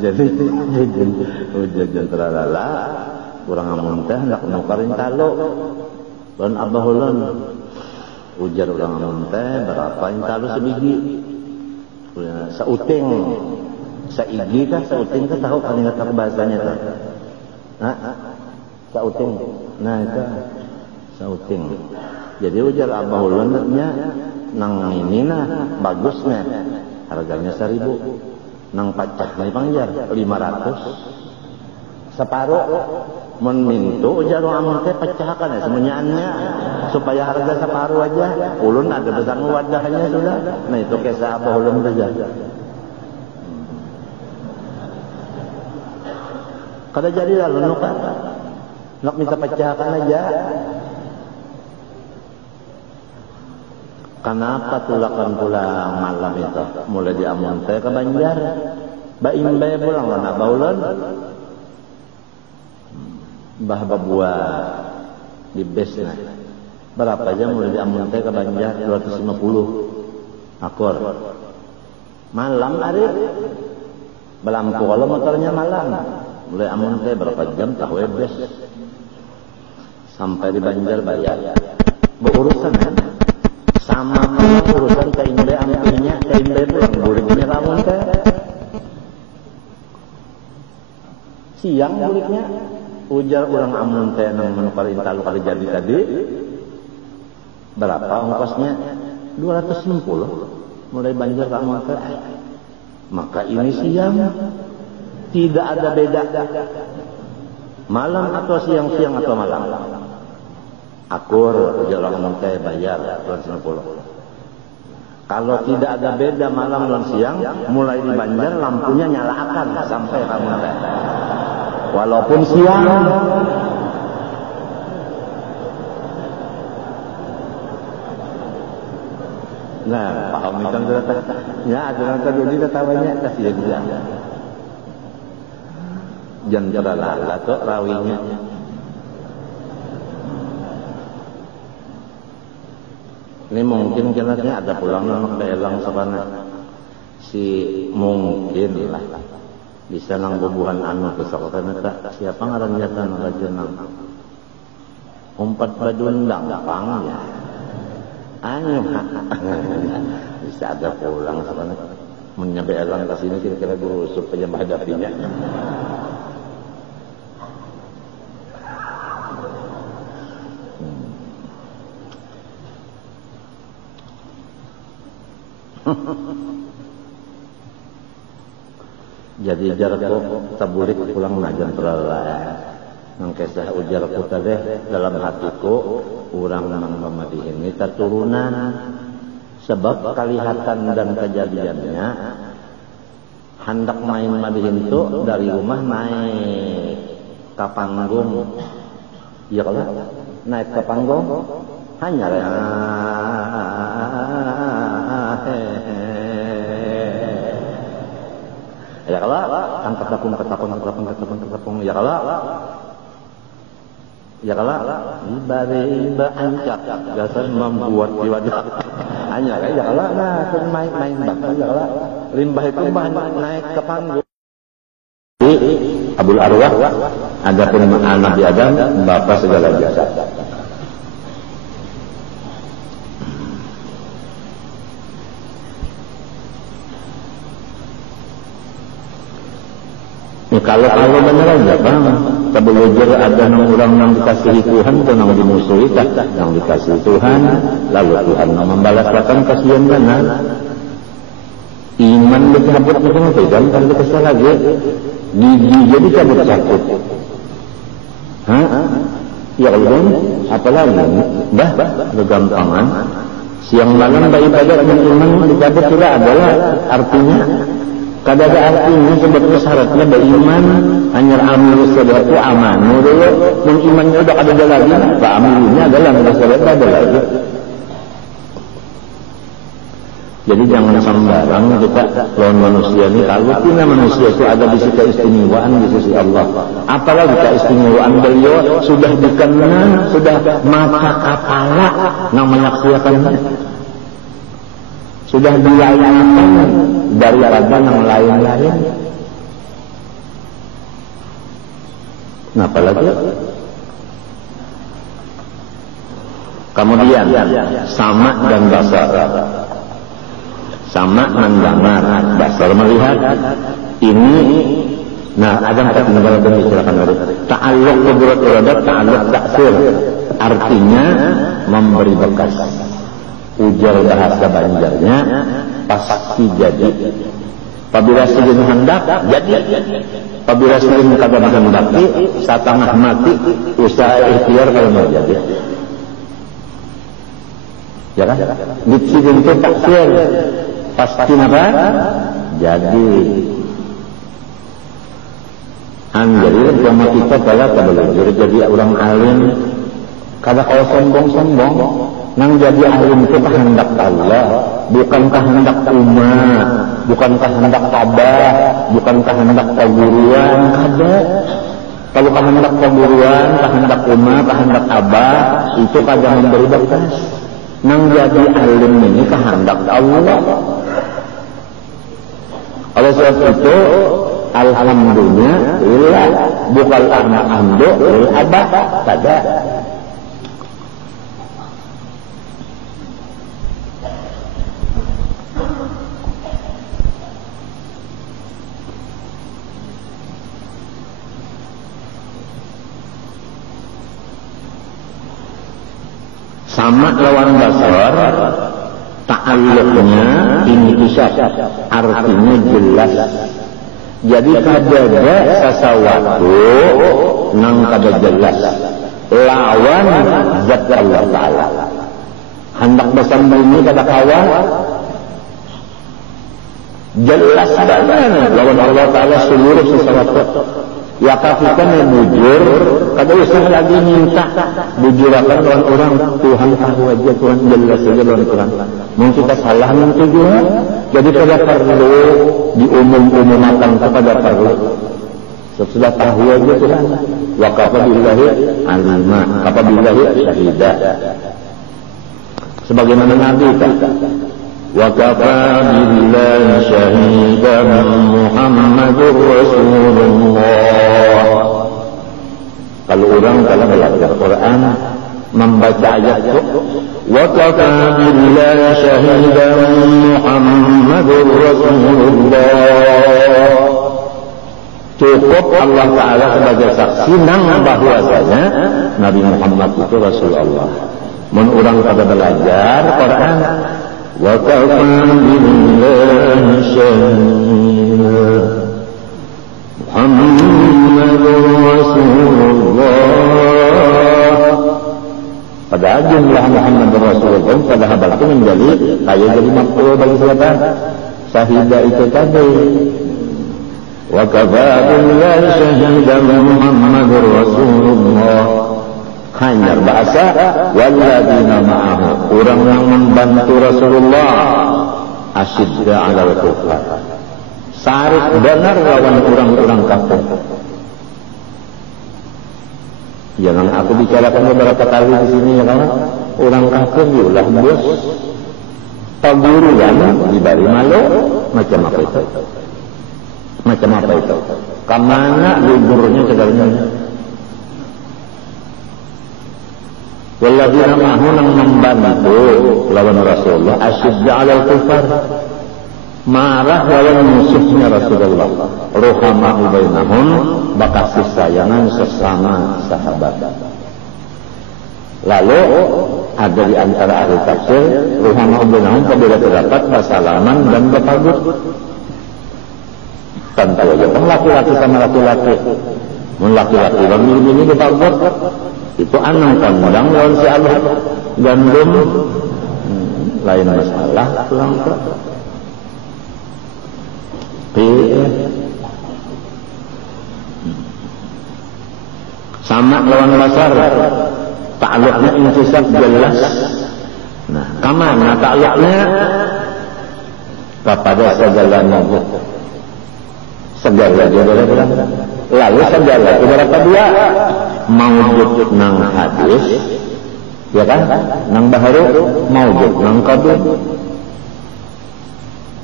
Jadi jentera lala kurang amun teh hendak nukarin talo. Dan abah ulun ujar urang amun teh berapa talo sebiji. Sauting. Saigi kah sauting kah tahu kan ingat bahasanya tuh. Hah? Sauting. Nah itu sauting. Jadi ujar abah ulunnya nang ini nah bagusnya harganya 1.000. Nang pacah nih pangjar 500. Separuh mun mintu ujar amun teh pecahkan ya semuanya supaya harga separuh aja. Ulun ada besar wadahnya sudah. Nah itu kisah abah ulun saja. Kada jadi lalu nukan. Nak minta pecahkan aja. Kenapa tulakan pulang malam itu? Mulai di amun teh ke Banjar. Baimbe pulang mana baulun. Bah babua di besna. Berapa jam mulai di amun teh ke Banjar? 250. Akor. Malam hari. Belampu kalau motornya malam. Mulai amun teh berapa jam tahu bes. Sampai di Banjar bayar. Berurusan kan? sama urusan keimbe ampinya, keimbe pulang buliknya lamun teh. Siang buliknya, ujar urang amun teh nang manu perintah lu kali jadi tadi. Berapa ongkosnya? 260. Mulai Banjar ke amun teh. Maka ini siang. Tidak ada beda. Malam atau siang atau malam. Akur ujar orang teh bayar 260. Kalau tidak ada beda malam dan siang, mulai di Banjar lampunya nyalakan sampai kamu teh. Walaupun siang. Nah, paham kan ternyata. Ya, ternyata jadi ketawanya kasih dia. Jangan terlalu kok rawinya. Ini mungkin kenanya ada pulang nama keelang sabana. Si mungkin lah. Bisa nang bubuhan anu kesakatan eta siapa ngaran jatan rajeunang. Umpat badundang pangnya. Anu bisa ada pulang sabana. Mun nyampe elang ka sini kira-kira guru supaya menghadapinya. Jadi jarakku taburik pulang najan terlalu nang kesah ujarku tadi dalam hatiku urang nang memadihin ini turunan sebab kelihatan dan kejadiannya hendak main madihin itu dari rumah naik ke panggung ya kalau naik ke panggung hanya ya kalau angkat tapung ya kalau iba angkat gasan membuat di wajah hanya ya kalau nah main bakal ya kalau limbah itu naik ke panggung Abul Arwah ada pun Nabi Adam bapak segala jasa. Kalau beneran ya bang, sebelum ada orang yang dikasihi Tuhan atau yang dimusuhi, yang dikasihi Tuhan, lalu Tuhan membalaskan kasihan mana? Iman dicabut macam itu kan? Kalau dikasih lagi, gigi jadi cabut. Hah? Ya Allah, apalagi? Dah, kegampangan. Siang malam beribadah dan iman dicabut tidak adalah artinya. Kada ada artinya sebab syaratnya beriman hanya amil sedatu amanu dulu dan imannya udah ada lagi apa amilnya adalah syaratnya ada lagi. Jadi jangan sembarang kita lawan manusia ini kalau kita manusia itu ada di sisi keistimewaan di sisi Allah. Apalagi keistimewaan beliau sudah dikenal, sudah mata kepala yang menyaksikannya. Sudah dilayani daripada yang lain-lain. Nah, apalagi kemudian sama dan basar. Sama mendengar, basar melihat. Ini nah ada kata negara dan silakan dari ta'alluq qudrah iradat ta'alluq ta'sir. Artinya memberi bekas. Ujar bahasa Banjarnya pasti jadi. Apabila sedih hendak jadi. Apabila sedih kada menghendaki satengah mati usaha ikhtiar kalau mau jadi. Ya kan? Ditsidin itu taksir pasti apa? Jadi. Jadi sama kita pada belajar jadi orang alim. Kada kalau sombong-sombong. Nang jadi alim itu kehendak Allah, bukan kehendak umat, bukan kehendak abah, bukan kehendak keguruan, kada. Kalau kehendak keguruan, kehendak umat, kehendak abah, itu kada memberi bekas. Nang jadi alim ini kehendak Allah. Oleh sebab itu, alhamdulillah, bukan anak amdo, abah, kada. Sama lawan basar, ta'alluqnya intisab, artinya jelas. Jadi kadada sasawatu nang kada jelas lawan zat Allah Ta'ala. Hendak bersama ini kada kawan jelas banget lawan Allah Ta'ala seluruh sesuatu. Ya kafikan yang bujur, kada usah lagi minta bujurakan lawan orang. Tuhan tahu aja, Tuhan jelas aja lawan Tuhan. Mungkin kita salah mentujuan, jadi kada perlu diumum-umumkan, kepada perlu. Sudah tahu aja Tuhan. Wa kafa billahi alima, kafa billahi syahida. Sebagaimana Nabi kata, wa kafa billahi syahidan Muhammadur Rasulullah. Kalau orang kalau belajar Quran membaca ayat itu, wa kafa billahi syahidan Muhammadur Rasulullah. Cukup Allah Ta'ala sebagai saksi nang bahwasanya Nabi Muhammad itu Rasulullah. Mun orang pada belajar Quran, wa kafa billahi syahidan Muhammadur Rasulullah. Pada jumlah Muhammadur Rasulullah pada habal itu menjadi kaya jadi makhluk bagi siapa? Syahidah itu tadi. Wa kafa billahi syahidan Muhammadur Rasulullah. Hanya bahasa walladzina ma'ahu, orang yang membantu Rasulullah asyidda 'alal kufar, sarif benar lawan orang-orang kafir. Jangan aku bicarakan beberapa kali di sini ya kan, orang kafir diulah bos paguruan dibari malu macam apa itu? Macam apa itu? Kemana liburnya segalanya? Walladzina ma'ahu nang membantu lawan Rasulullah asyidda 'alal kufar, marah lawan musuhnya Rasulullah. Ruhama'u bainahum, bakasih sayangan sesama sahabat. Lalu ada di antara ahli tafsir ruhama'u bainahum berbeda pendapat bersalaman dan berpagut. Tentu aja kan laki-laki sama laki-laki. Mun laki-laki bang ini berpagut itu anang kandang lawan si Allah gandum lain masalah pulang ke sama lawan basar ta'alluqnya intisab jelas. Nah kamana ta'alluqnya kepada segala makhluk, segala dia bilang. Lalu segala kepada kedua maujud nang hadis, ya kan? Nang baharu maujud nang qadim,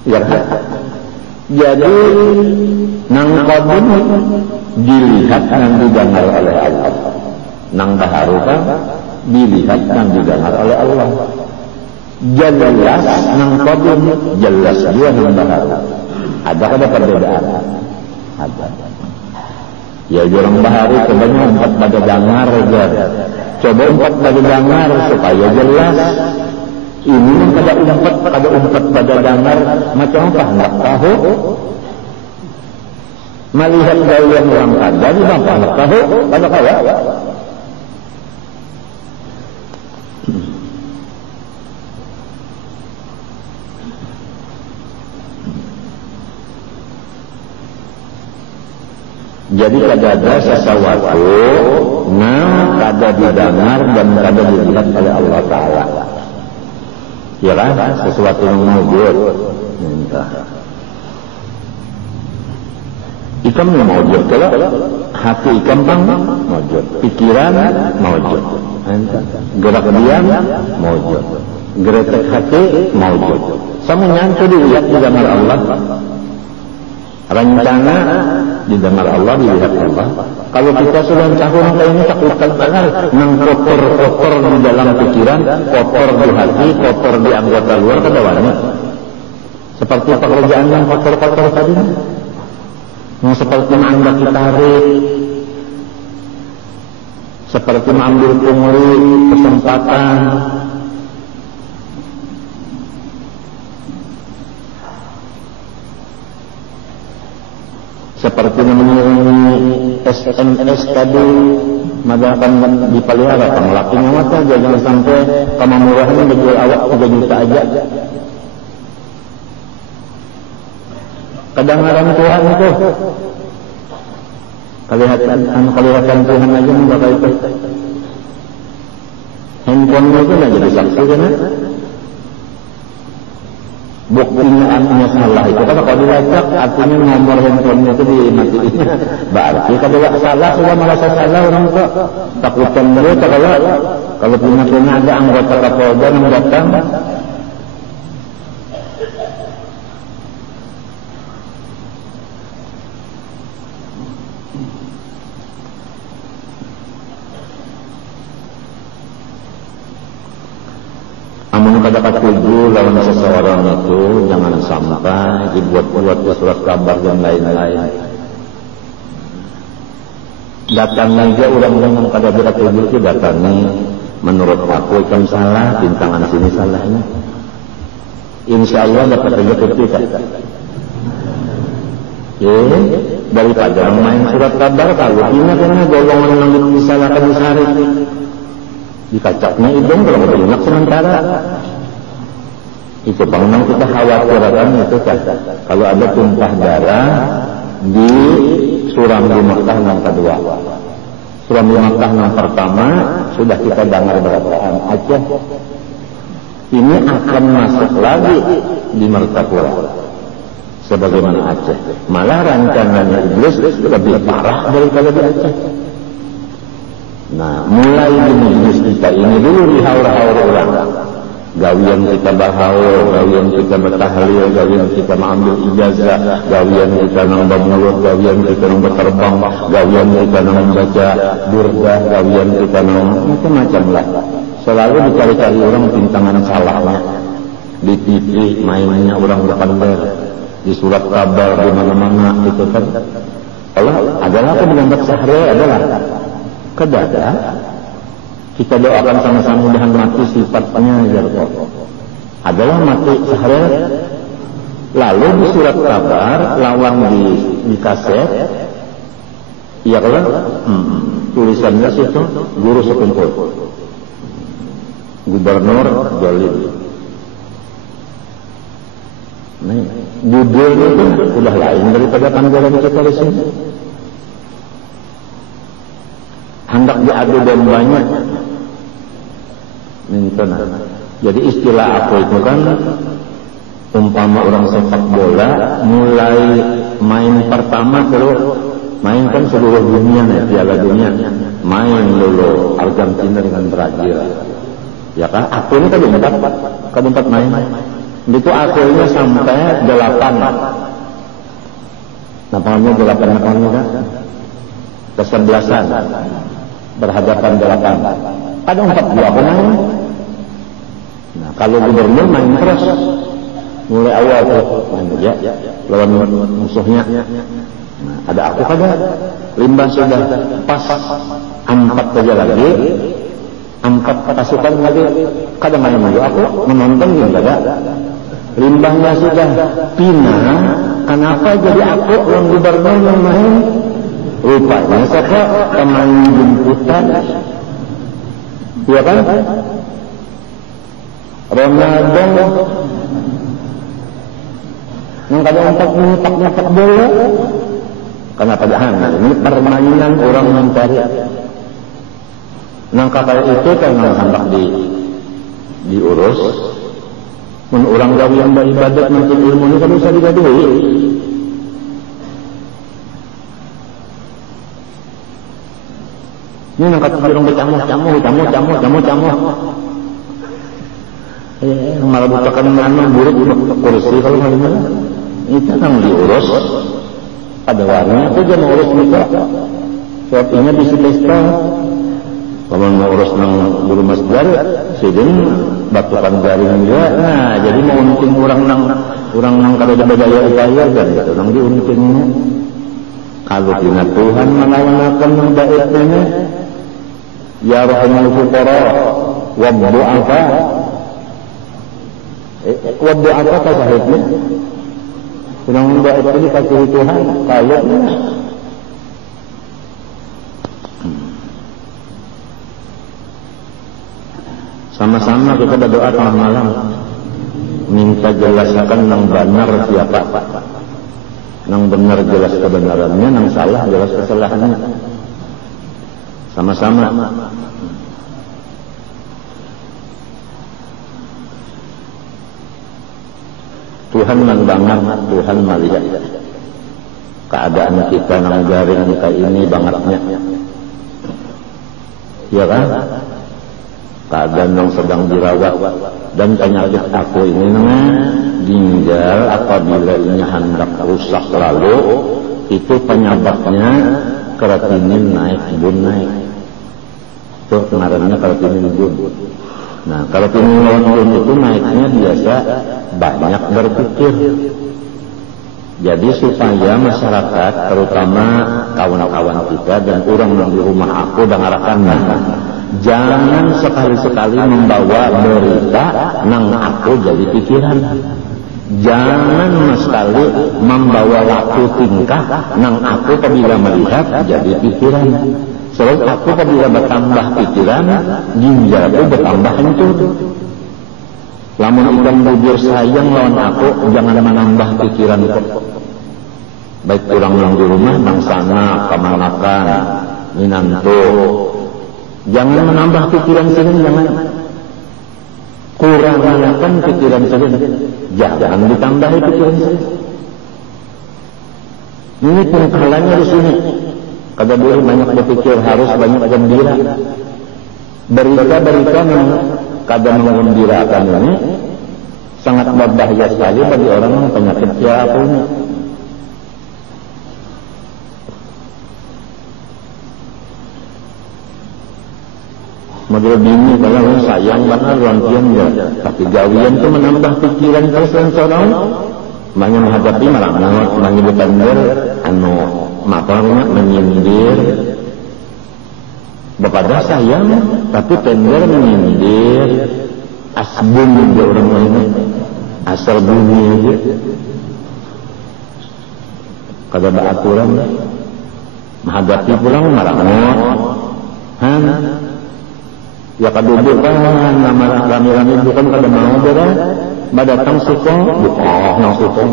ya kan? Jadi nang qadim dilihat nang didengar oleh Allah, nang baharu kan dilihat nang didengar oleh Allah. Jelas nang qadim, jelas dia nang baharu. Ada perbedaan? Ada. Ya orang bahari coba empat pada dengar aja. Coba empat pada dengar supaya jelas. Ini kada empat pada dengar macam apa? Nggak tahu. Melihat gaya orang kada di bangka nggak tahu. Pada kaya. Jadi kada ada sesuatu yang kada didengar dan kada dilihat oleh Allah Ta'ala. Ya kan? Sesuatu yang mawjud. Ikam yang mawjud. Kalau hati ikam bang mawjud. Pikiran mawjud. Gerak diam mawjud. Geretek hati mawjud. Semuanya itu dilihat didengar Allah. Rencana didengar Allah, dilihat Allah. Kalau kita sudah tahun ini takutan banget, nang kotor-kotor di dalam pikiran, kotor di hati, kotor di anggota luar, kedawannya. Seperti pekerjaan yang kotor-kotor tadi, yang seperti mengambil tarik, seperti mengambil pungli, kesempatan, SMS tadi maka akan dipelihara lakinya mata jangan sampai kemamurahan menjual awak 3 juta aja. Kadang-kadang Tuhan itu kelihatan Tuhan aja enggak kayak itu. Handphone itu enggak jadi saksi kan? Buktinya anaknya salah itu kan kalau dilacak artinya nomor handphonenya itu dimatiin. Berarti kalau salah sudah merasa salah orang itu takutan mereka kalau punya ada anggota Kapolda yang datang. Amun kada katuju lawan seseorang itu jangan sampai dibuat-buat surat kabar dan lain-lain. Datang aja orang-orang yang kada beratuju itu datangi menurut aku ikan salah, bintangan sini salahnya. Insya Allah dapat rezeki kita. Daripada main surat kabar kalau ini karena golongan yang disalahkan sehari. Dikacaknya hidung kalau beringat sementara itu bangunan kita khawatirkan itu kan kalau ada tumpah darah di suram di Makkah yang kedua, suram di Makkah yang pertama sudah kita dengar berapaan Aceh, ini akan masuk lagi di Martapura sebagaimana Aceh, malah rancangannya Iblis lebih parah daripada di Aceh. Nah, mulai di majlis kita ini dulu dihaur-haur orang. Gawian kita berhaur, gawian kita bertahlil, gawian kita mengambil ijazah, gawian kita nambah mulut, gawian kita nambah terbang, gawian kita membaca burda, gawian kita macam-macam lah. Selalu dicari-cari orang pintangan salahnya. Di TV mainnya orang berpandang, di surat kabar di mana-mana itu kan. Allah adalah pendapat sahri adalah kedada kita doakan sama-sama mudahan mati sifatnya ya Allah adalah mati sehari lalu di surat kabar lawang di kaset iya kan tulisannya situ guru sekumpul Gubernur Jolim nih judulnya itu udah lain daripada panggilan kita di sini. Hendak diadu dombanya minta. Jadi istilah aku itu kan umpama orang sepak bola mulai main pertama terus main kan seluruh dunia nih Piala Dunia main dulu Argentina dengan Brazil ya kan aku ini keempat main itu akhirnya sampai 8 namanya 8 kan kesebelasan berhadapan 8 ada 42 pemain. Nah kalau gubernur main terus mulai awal tuh main ya lawan musuhnya. Nah, ada aku kada limbah sudah pas 4 saja lagi 4 pasukan lagi kada main lagi aku menonton juga kada limbahnya sudah pindah kenapa jadi aku yang gubernur yang main rupanya siapa pemain jemputan iya kan Ronaldo yang kadang-kadang nyetak bola karena padahal ini permainan orang mencari nang kata itu karena hendak diurus mun orang gawian beribadat nanti ilmu ini kan bisa digaduhi. Ini nangkat orang bercamuh. Malah bukakan mana buruk kursi kalau mana itu kan diurus. Ada warnanya itu jangan urus kita. Sebabnya bisa pesta. Kalau mau urus nang guru masjid, sidin batukan jaring dia. Nah, jadi mau unting orang nang kalau ada budaya upaya kan itu nang diuntingnya. Kalau dina Tuhan menawarkan baiknya ya rahimul fuqara wa du'afa apa sahibnya yang baik ini kasih Tuhan kaya Sama-sama kita berdoa tengah malam, minta jelaskan nang benar siapa, nang benar jelas kebenarannya, nang salah jelas kesalahannya. Sama-sama. Tuhan membangat, Tuhan melihat keadaan kita nang garing kayak ini bangetnya, ya kan? Keadaan yang sedang dirawat dan penyakit aku ini ginjal apabila ini hendak rusak lalu itu penyebabnya kreatinin naik, bun naik. Itu kemarinnya kreatinin bun. Nah, kreatinin bun itu naiknya biasa banyak berpikir. Jadi supaya masyarakat, terutama kawan-kawan kita dan orang yang di rumah aku dan arakannya, jangan sekali-sekali membawa berita nang aku jadi pikiran. Jangan sekali membawa waktu tingkah nang aku apabila melihat jadi pikiran. Sebab aku apabila bertambah pikiran, ginjalku bertambah hancur. Lamun ikam bujur sayang lawan aku, jangan menambah pikiran kok. Baik orang yang di rumah, nang sana, kamanakan, minanto. Jangan menambah pikiran sini, jangan. Kurangkan pikiran sini, jangan ditambahi pikiran sini. Ini pengkalanya di sini. Kada boleh banyak berpikir, harus banyak gembira. Berita-berita yang kada menggembirakan ini sangat berbahaya sekali bagi orang yang penyakit siapapun. Model bini kalau sayang banget lantian ya, tapi gawian itu menambah pikiran terus dan seorang banyak menghadapi malah menyebut benar anu maparnya menyindir. Bapak sayang, tapi tender menyindir, asbun juga orang lain, asal bunyi aja. Kada beraturan, menghadapi pulang marangot, ya kaduduk kan, nama rami-rami bukan kada mau berah, badatang sukong, bukan nang sukong,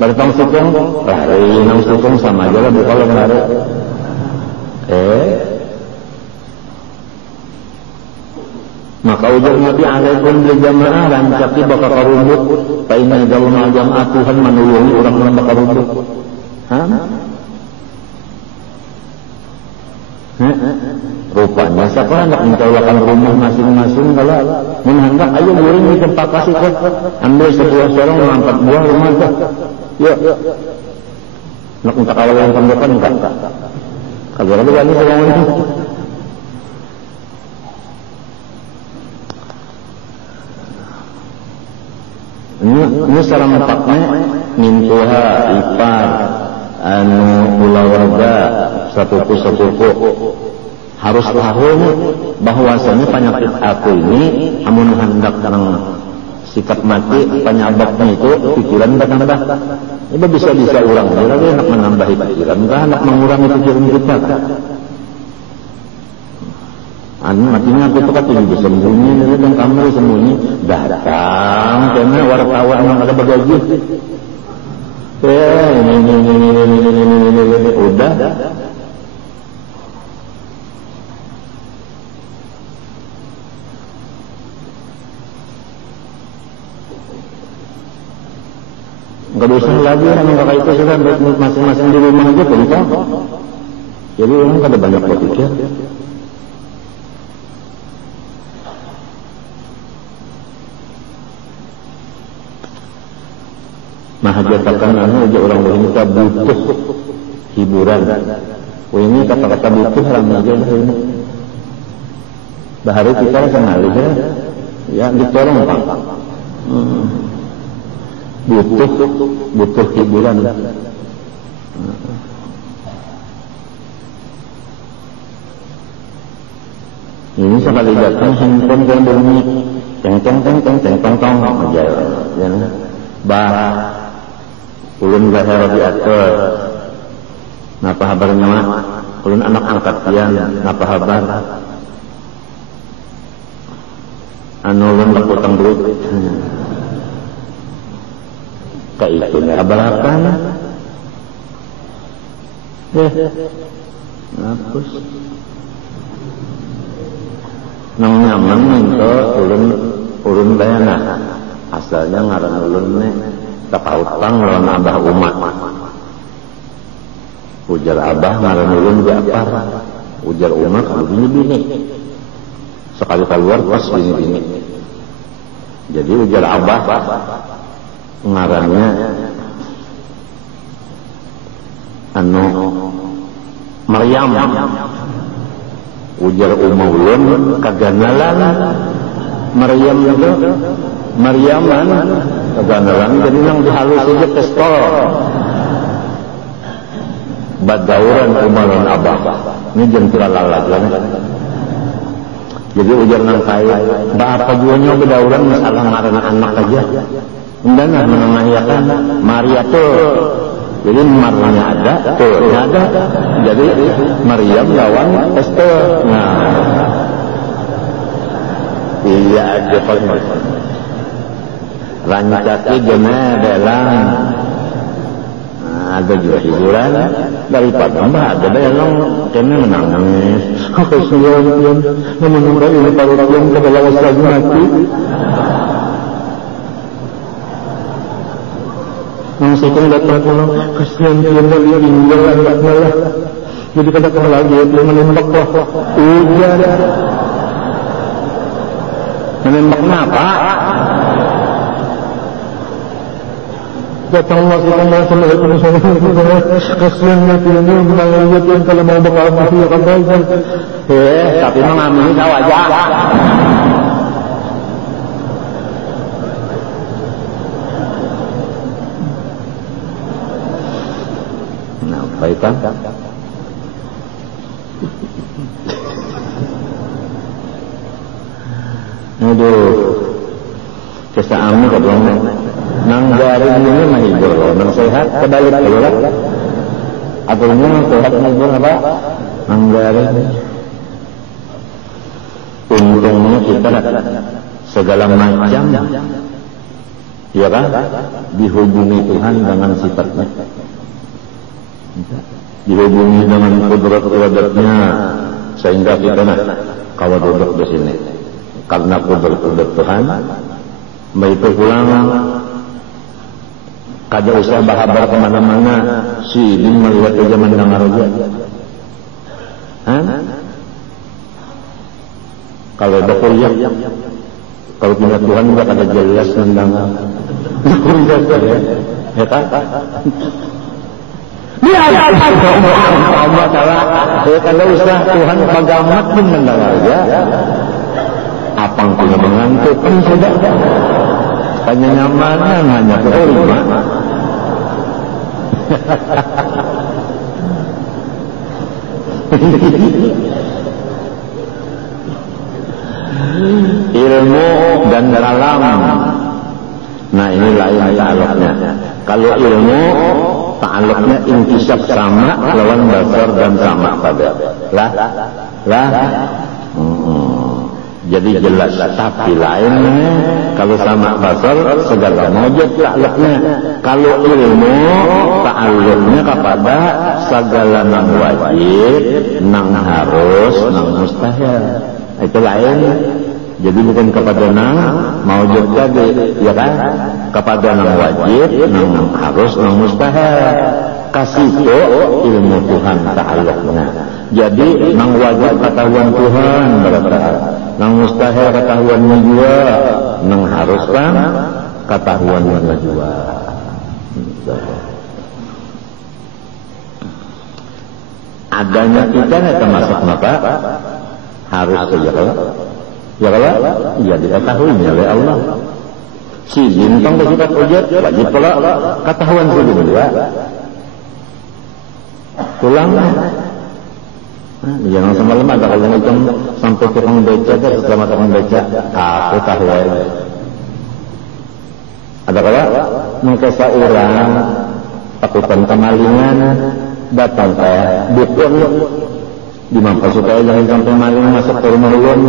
badatang sukong, lari nang sukong sama aja lah bukan lari. Maka ujar Nabi alaikum bil jamaah rancaki bakal karubut paina jauh jamaah Tuhan menulungi orang yang bakal karubut. Rupanya siapa hendak mencaulakan rumah masing-masing kalau menghendak ayo guring di tempat kasih kok ambil sebuah sarung mengangkat buah rumah kok yuk nak minta kawal yang tembakan enggak kagak ada lagi sarung ini. Ini secara mempaknya mintuha ipar anu ulawarga sepupu harus tahu bahwasanya penyakit aku ini amun hendak karena sikap mati penyebabnya itu pikiran bertambah. Ini bisa orang lagi nak menambah pikiran kah nak mengurangi pikiran kita kah? Matinya aku tuh juga sembunyi dan kamu sembunyi datang karena wartawan yang ada bagaji ini udah nggak usah lagi yang kakak itu sudah masing-masing di rumah aja berita. Jadi orang kada banyak berpikir. Mahajatakan aja orang wanita butuh hiburan. Oh ini kata-kata butuh haram aja ini. Bahari kita sengali ya ditolong Pak. Butuh hiburan. Ini sekali datang handphone kan bunyi ceng aja ya. Bah ulun lahir diatur. Napa kabarnya mah? Ulun anak angkat pian, napa kabar? ulun utang duit. Ka itu nya abalakan. Ngapus. Nang nyaman minta ulun bayana. Asalnya ngaran ulun nih tapautang lawan abah umat. Ujar abah ngaran ulun Ja'far. Ujar umat bini-bini. Sekali keluar pas bini-bini. Jadi ujar abah ngarannya Maryam. Ujar ulun kaganalan Maryam itu Maryaman kaganalan jadi nang dihalus aja pistol badauran umalan abah ini jentera lalagan. Jadi ujar nang kaya apa juanya bedauran masalah ngaran anak aja enggak menengahiakan Maria tuh. Jadi marnya ada tuh ada jadi Maryam lawan Esther. Nah iya aja kalau rancaki gena belang. Ada juga hiburan daripada mbak ada belang kena menangis. Kasihan namun ini parutan kebelah lagi mati. Nang sikung datang pulang kasihan dia tinggal anaknya lah. Jadi kada kena lagi dia menembak lah. Ujar menembak apa? Datang masih sama kasihan mati ini menangis yang kalau mau bakal mati akan baik. Tapi mengamini sawaja. Nah, baikkan. Aduh, kesamu kadang nang garing ini mah hijau, nang sehat kebalik lah. Aturnya nang sehat hijau apa? Nang garing. Untungnya kita segala macam, ya kan? Dihubungi Tuhan dengan sifatnya, dihubungi dengan kudrat-kudratnya, sehingga kita kalau duduk di sini. Karena kudrat Tuhan, baik pulang, kada usah bahabar kemana-mana, si din melihat aja mendengar aja. Kalau ada kuliah, kalau punya Tuhan juga kada jelas mendengar. Kuliah ya kan? Dia Allah salah. Kada usah Tuhan pagamat pun mendengar aja. Apang punya mengantuk kan sudah hanya nyamanan hanya kelima. Ilmu dan kalam. Nah ini lain ta'aluknya. Kalau ilmu ta'aluknya intisab sama lawan basar dan sama pada lah. Jadi jelas, tapi lain kalau sama basar segala mojek ta'aluknya. Kalau ilmu ta'aluknya kepada segala nang wajib, nang harus, nang mustahil. Itu lain. Jadi bukan kepada nang mojek tadi, ya kan? Kepada nang wajib, nang harus, nang mustahil. Kasih ilmu Tuhan ta'aluknya. Jadi nang wajib ketahuan Tuhan berkata. Nang mustahil ketahuannya juga, nang harus kan ketahuannya juga. Adanya kita termasuk maka harus saja ya kalau ya diketahuinya oleh Allah. Si bintang bersifat ujat wajib pula ketahuan saja juga. Pulang. Jangan semalam ada kalau itu sampai tukang beca deh, setelah tukang beca aku tahu ya. Ada kalau mengkesa orang takutan kemalingan datang ke dukun Dimampu supaya jangan sampai maling masuk ke rumah ulun.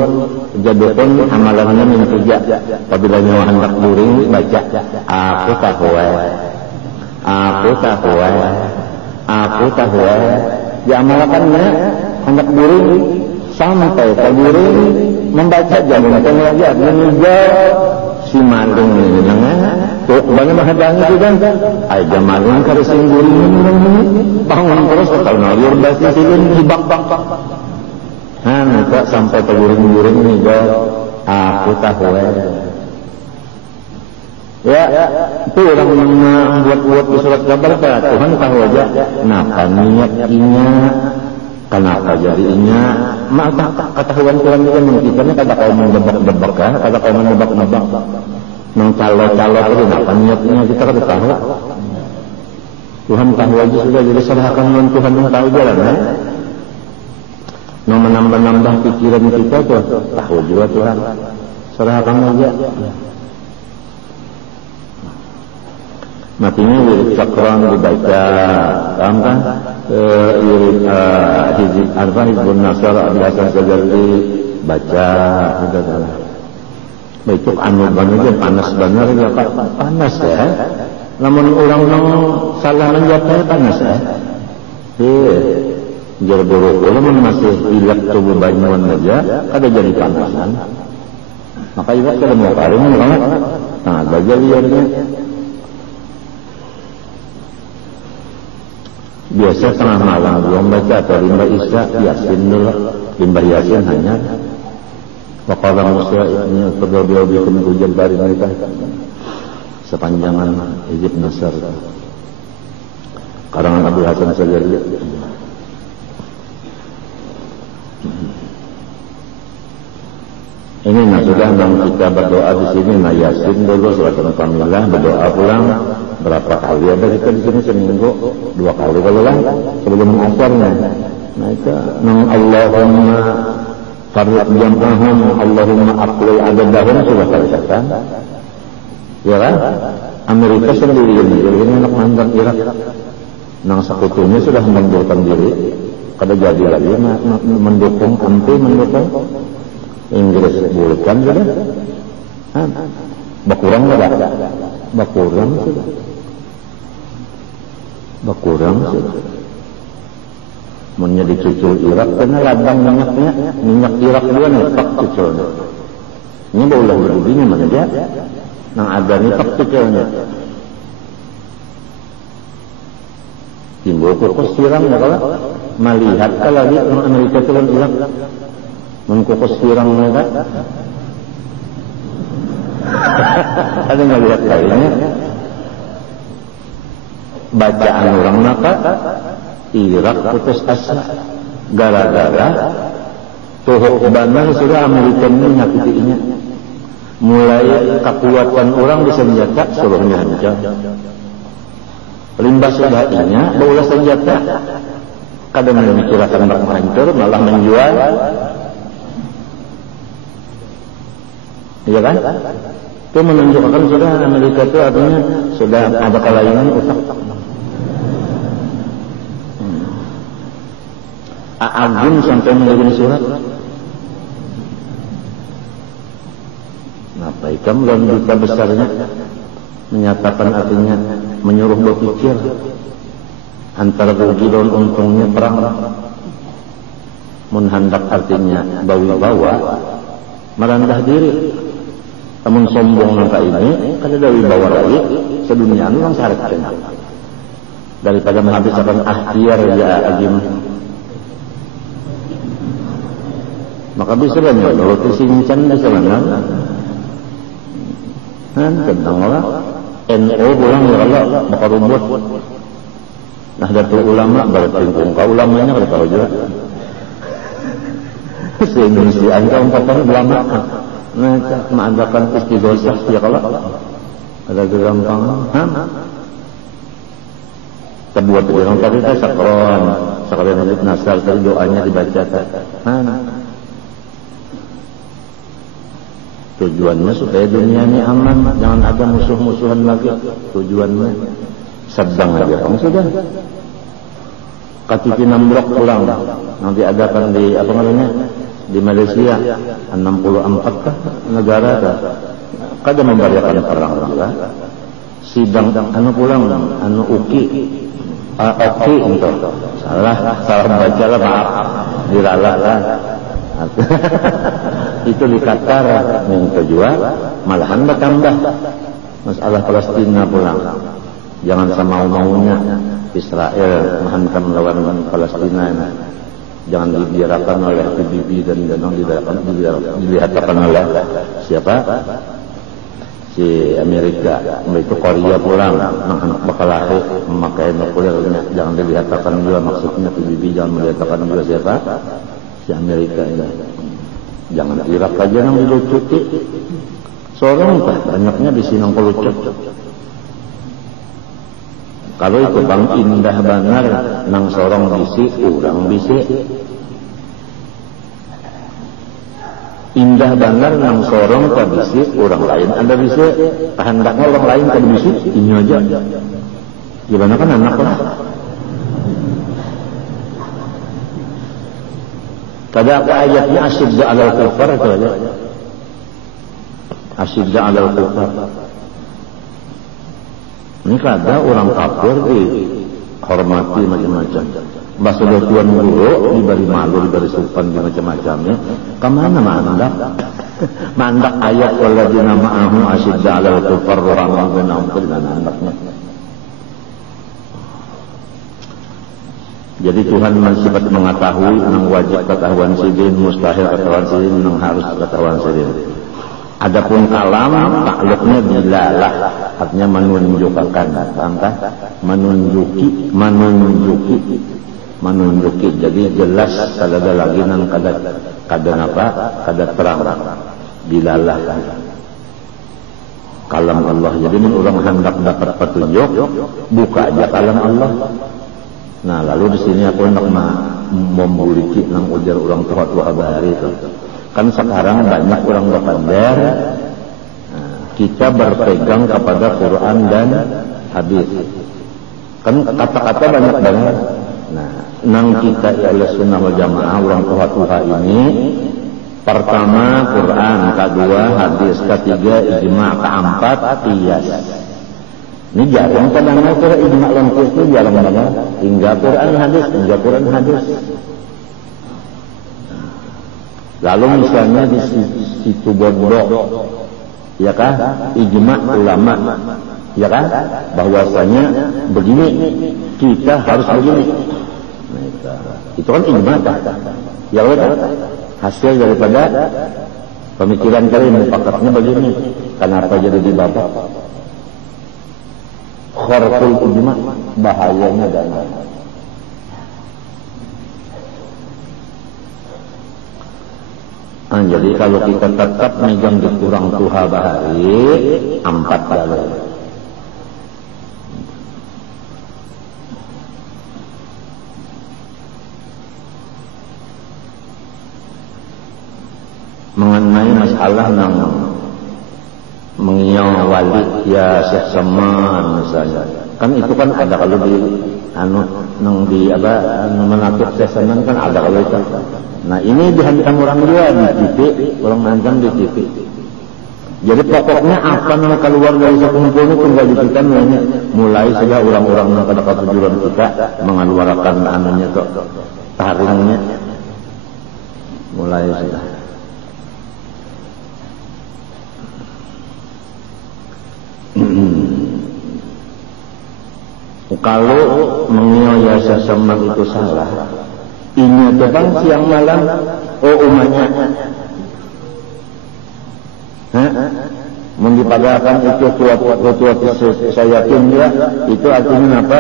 Jadukun amalannya mintuja. Apabila nyawa hendak buring baca aku tahu. Diamalkannya hendak buring sampai ke buring membaca jangan aja mengejar si maling ini tuh banyak mahadangnya juga aja maling karena sing buring bangun terus kalau nalur basi silin hibak nuka sampai ke buring-buring nih aku tahu ya itu orang membuat di surat kabar Tuhan tahu aja kenapa niatnya kenapa jadinya maka ketahuan Tuhan itu menunjukkannya kata kau mendebak-debak kata kau mendebak-debak calo-calo itu kenapa niatnya kita kan tahu Tuhan tahu aja sudah jadi serahkan dengan Tuhan yang tahu jalan menambah-nambah pikiran kita tuh tahu juga Tuhan serahkan aja matinya wirid sakran dibaca paham kan wirid Hizbun Nasr Abi Hasan Sajardi baca itu anu banget panas benar ya Pak panas ya namun orang salah menjawabnya panas ya Jarburu kalau masih ilat tubuh banyuan aja kada jadi panasan maka ilat kada mau karim nah belajar liarnya biasa tengah malam belum baca atau limba isya yasin dulu limba yasin hanya waqala Musa ini terdoa bikum hujan dari mereka sepanjangan Hizb Nasr karangan Abu Hasan Sajardi ini sudah kita berdoa di sini yasin dulu surat Al-Fatilah berdoa pulang berapa kali ada kita di sini seminggu 2 kali kalau lah sebelum asarnya nah itu Allahumma farriq jam'ahum Allahumma aqlil adadahum sudah kalikan ya kan Amerika sendiri ini anak mantan Irak nang sekutunya sudah mengundurkan diri kada jadi lagi mendukung Inggris bukan sudah berkurang sudah menjadi cucul Irak karena ladang minyak Irak juga nih pak cuculnya ini boleh berubinya mana dia nang ada nih pak cuculnya timbul kukus sirang ya kalau melihat kalau dia orang Amerika itu kan Irak mengkukus sirang mereka ada nggak lihat kayaknya bacaan orang maka Irak putus asa gara-gara tuhuk bandar sudah Amerika ini nyakitinya mulai kekuatan orang di senjata suruhnya hancur limbah sudahnya bola senjata kadang memikirkan hancur malah menjual iya kan? Itu menunjukkan sudah Amerika itu artinya sudah ada kelainan otak. Agung sampai mengirim surat. Nah, baikam dan duta besarnya menyatakan artinya menyuruh berpikir antara rugi dan untungnya perang. Menhandak artinya bawa merendah diri. Namun sombong langkah ini kada dari bawah lagi sedunia orang sarikkan daripada menghabiskan akhir ya agim maka bisa banyak roti sincan bisa banyak tentang orang NU pulang ya Allah bakal rumput Nahdlatul Ulama bertingkung kau ulamanya kada tahu juga se-Indonesia angka umpatan ulama mengadakan istighosah ya kalau ada gampang terbuat orang tadi itu sakron Hizb Nasr tadi doanya dibaca tujuannya supaya dunia ini aman jangan ada musuh-musuhan lagi tujuannya sedang aja kamu sudah KTP Nambrok pulang. Nanti ada kan di apa namanya di Malaysia 64 kah negara kah? Kada membayarkan perang juga. Sidang anu pulang anu UKI oke untuk salah baca lah maaf diralat lah. Itu di Qatar yang kedua malahan bertambah masalah Palestina pulang. Jangan sama maunya Israel menghantam lawan Palestina ini. Jangan dibiarkan oleh PBB dan dilihatkan oleh siapa? Si Amerika. Itu Korea pulang anak bakal lahir memakai nuklirnya. Jangan dilihatkan juga maksudnya PBB, jangan melihatkan juga siapa? Si Amerika ini. Jangan Irak aja yang dilucuti. Seorang banyaknya di sini yang pelucut. Kalau itu bang indah benar nang sorong bisi, urang bisi. Indah benar nang sorong ka bisi, orang lain ada bisi. Hendaknya orang lain ka bisi, ini aja. Gimana kan anak lah. Kada apa ayatnya asyidda alal kufar itu aja. Asyidda alal kufar. Ini kada orang kafir dihormati macam-macam. Bahasa tuan guru diberi malu, diberi sopan di macam-macamnya. Kemana mandak? Mandak ayat waladina ma'ahu asyidda alal kufar rahmah benam dengan andaknya. Jadi Tuhan bersifat mengetahui yang wajib ketahuan sidin, mustahil ketahuan sidin, yang harus ketahuan sidin. Adapun kalam takluknya bilalah, artinya menunjukkan, entah menunjuki. Jadi jelas kada ada lagi nang kada terang. Bilalah kalam Allah. Jadi orang hendak dapat petunjuk, buka aja kalam Allah. Nah, lalu di sini aku nak membuliki nang ujar orang tua bahari itu. Kan sekarang banyak orang berpandar, kita berpegang kepada Quran dan hadis. Kan kata-kata banyak banget. Nah, nang kita ialah sunnah wal jamaah orang tua ini, pertama Quran, kedua hadis, ketiga ijma', keempat qiyas. Ini jarang kadang-kadang kalau ijma' dan qiyas itu jarang banget. Hingga Quran hadis. Lalu misalnya di situ bodoh, ya kan? Ijma' ulama, ya kan? Bahwasanya begini, kita harus begini. Nah, itu kan ijma' kan? Ya kan? Hasil daripada pemikiran kalian mufakatnya begini. Kenapa jadi dibabak? Kharqul ijma' bahayanya dan jadi kalau kita tetap megang di kurang tuha bahari 4 jalan. Mengenai masalah nang mengiau wali ya Syekh Saman misalnya. Kan itu kan ada kalau di nang di menakut Syekh Saman kan ada kalau itu. Nah ini dihantam orang dia di TV, orang hantam di TV. Jadi pokoknya apa yang keluar dari satu kumpul itu tinggal dikita mulai saja orang-orang yang pada ketujuan kita mengeluarkan anunya tuh taringnya mulai sudah. Kalau mengiaya seseman itu salah, ini bang siang malam, umatnya, mengipadakan itu kuat saya yakin dia, itu artinya apa?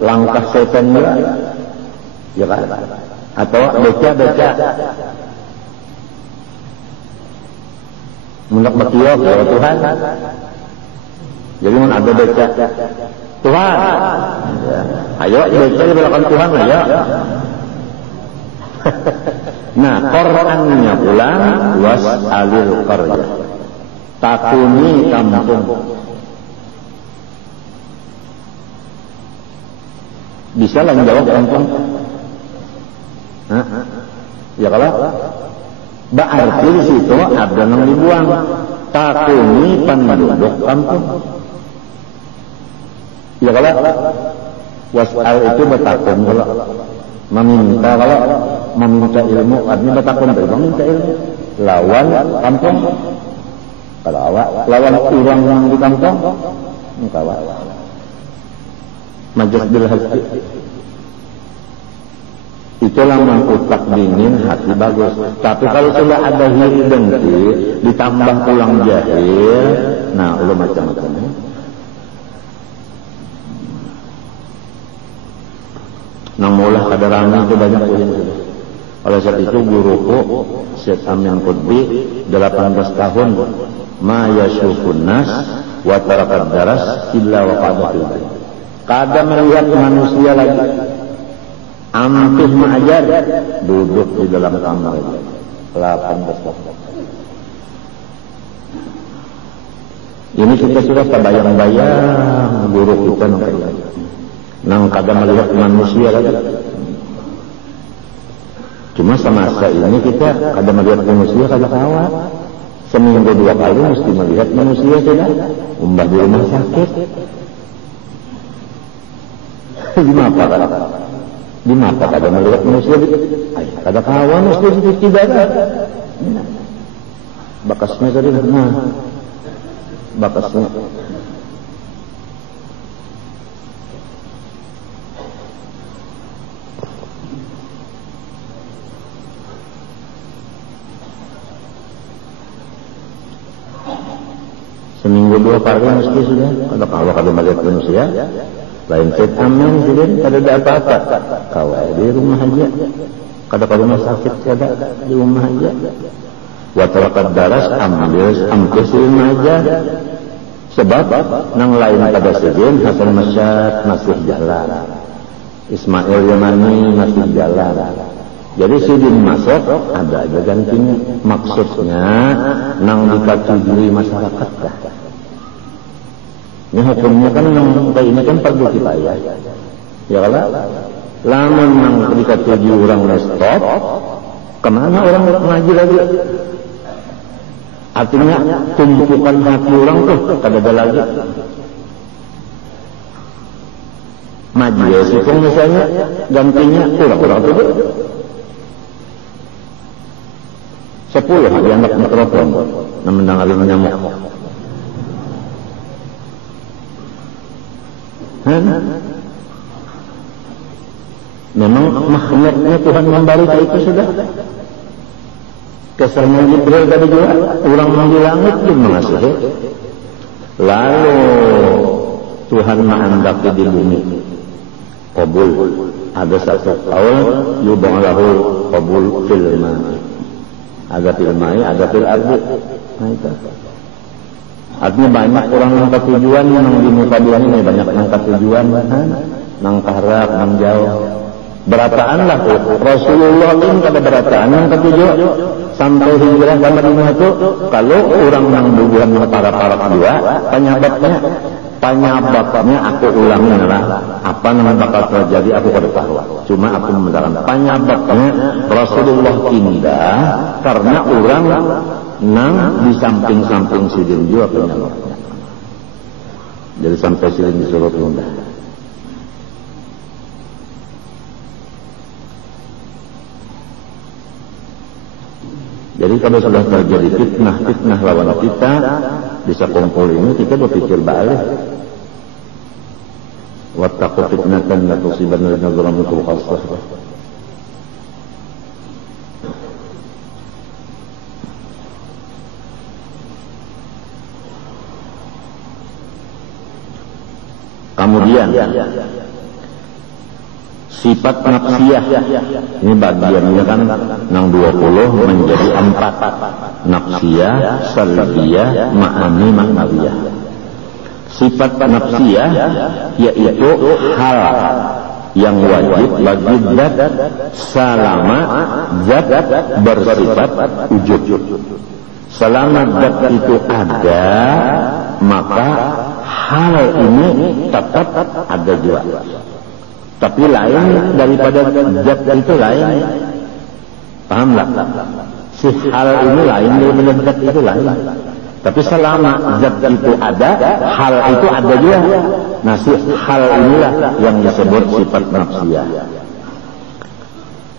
Langkah setan dia, ya kan? Atau beca, mendak berkiok ya Tuhan. Jadi mana ada beca Tuhan, ayo beca di belakang Tuhan ayo. Nah, Qur'annya pulang was'alil qarya. Takuni kampung. Bisa lah jawab kampung. Ya kalau berarti di situ ada yang dibuang. Takuni penduduk kampung. Ya kalau wasal itu bertakun kalau meminta ilmu artinya bertakun meminta ilmu lawan kampung. Kalau awak lawan orang yang di kampung, kawan majas bil hati. Itulah utak dingin, hati bagus. Tapi kalau sudah ada hiri dengki, ditambah tulang jahil, nah lu macam-macam. Nang mulah kada rame itu banyak poin. Oleh sebab itu guruku Syekh Amin Qutbi 18 tahun ma yashufun nas wa tarakat daras illa wa qadatul baik. Kada melihat manusia lagi. Ampun mengajar duduk di dalam kamar 18 tahun. Ini kita sudah terbayang-bayang guru kita nang kada melihat manusia lagi. Cuma semasa ini kita kada melihat manusia kada kawan. Seminggu 2 kali mesti melihat manusia sudah. Umbah di rumah sakit. Di mata kada melihat manusia. Kada kawan mesti tidak ada. Bakasnya tadi bakasnya. Seminggu 2 kali mesti sudah. Kalau kada melihat manusia, lain Syekh Amin sudah kada ada apa-apa. Kawai di rumah aja. Kada rumah sakit kada di rumah aja. Wa tarakat daras ambil di rumah aja. Sebab nang lain pada sejen Hasan Masyad masih jalan. Ismail Yamani masih jalan. Jadi sidin masuk ada aja gantinya. Maksudnya nang dikatujui masyarakat dah. Ini hukumnya kan nang ini kan perlu kifayah. Ya kalau lamun nang dikatujui orang stop, kemana orang ngaji lagi? Artinya tumpukan hati orang tuh kada ada lagi. Majelis itu misalnya gantinya kurang tuh 10 dianggap mikrofon menang alim nyamuk. Memang makhluknya Tuhan memberi itu sudah. Kesannya Jibril tadi juga orang di langit pun mengasihi. Lalu Tuhan menghendaki di bumi qabul. Ada satu qaul yub'alahu qabul fil ma'i. Ada fil ma'i, ada fil ardi. Nah itu. Artinya banyak orang yang tujuan yang di muka dunia ini banyak yang tujuan, nang karak, nang jauh. Berataan lah Rasulullah ini kada berataan yang ketujuh sampai hijrah ke Madinah itu kalau orang yang bubuhan para dua penyebabnya aku ulangi adalah apa yang bakal terjadi aku kada tahu. Cuma aku menerangkan penyebabnya Rasulullah indah karena orang nang di samping-samping sidin juga penyebabnya. Jadi sampai sidin disuruh pindah. Jadi kalau sudah terjadi fitnah lawan kita bisa kumpul ini kita berpikir balik. Wattaqu fitnatan la tusibanna alladziina zalamu minkum khassah. Kemudian sifat nafsiyah ini bagiannya kan nang 20 menjadi 4 nafsiyah, salbiyah, ma'ani, ma'nawiyah. Sifat nafsiyah yaitu hal yang wajib bagi zat selama zat bersifat wujud. Selama zat itu ada maka hal ini tetap ada juga. Tapi lain daripada zat itu lain. Pahamlah? Si hal ini lain daripada zat itu lain. Tapi selama zat itu ada, hal itu ada juga. Nah, si hal inilah yang disebut sifat nafsiyah.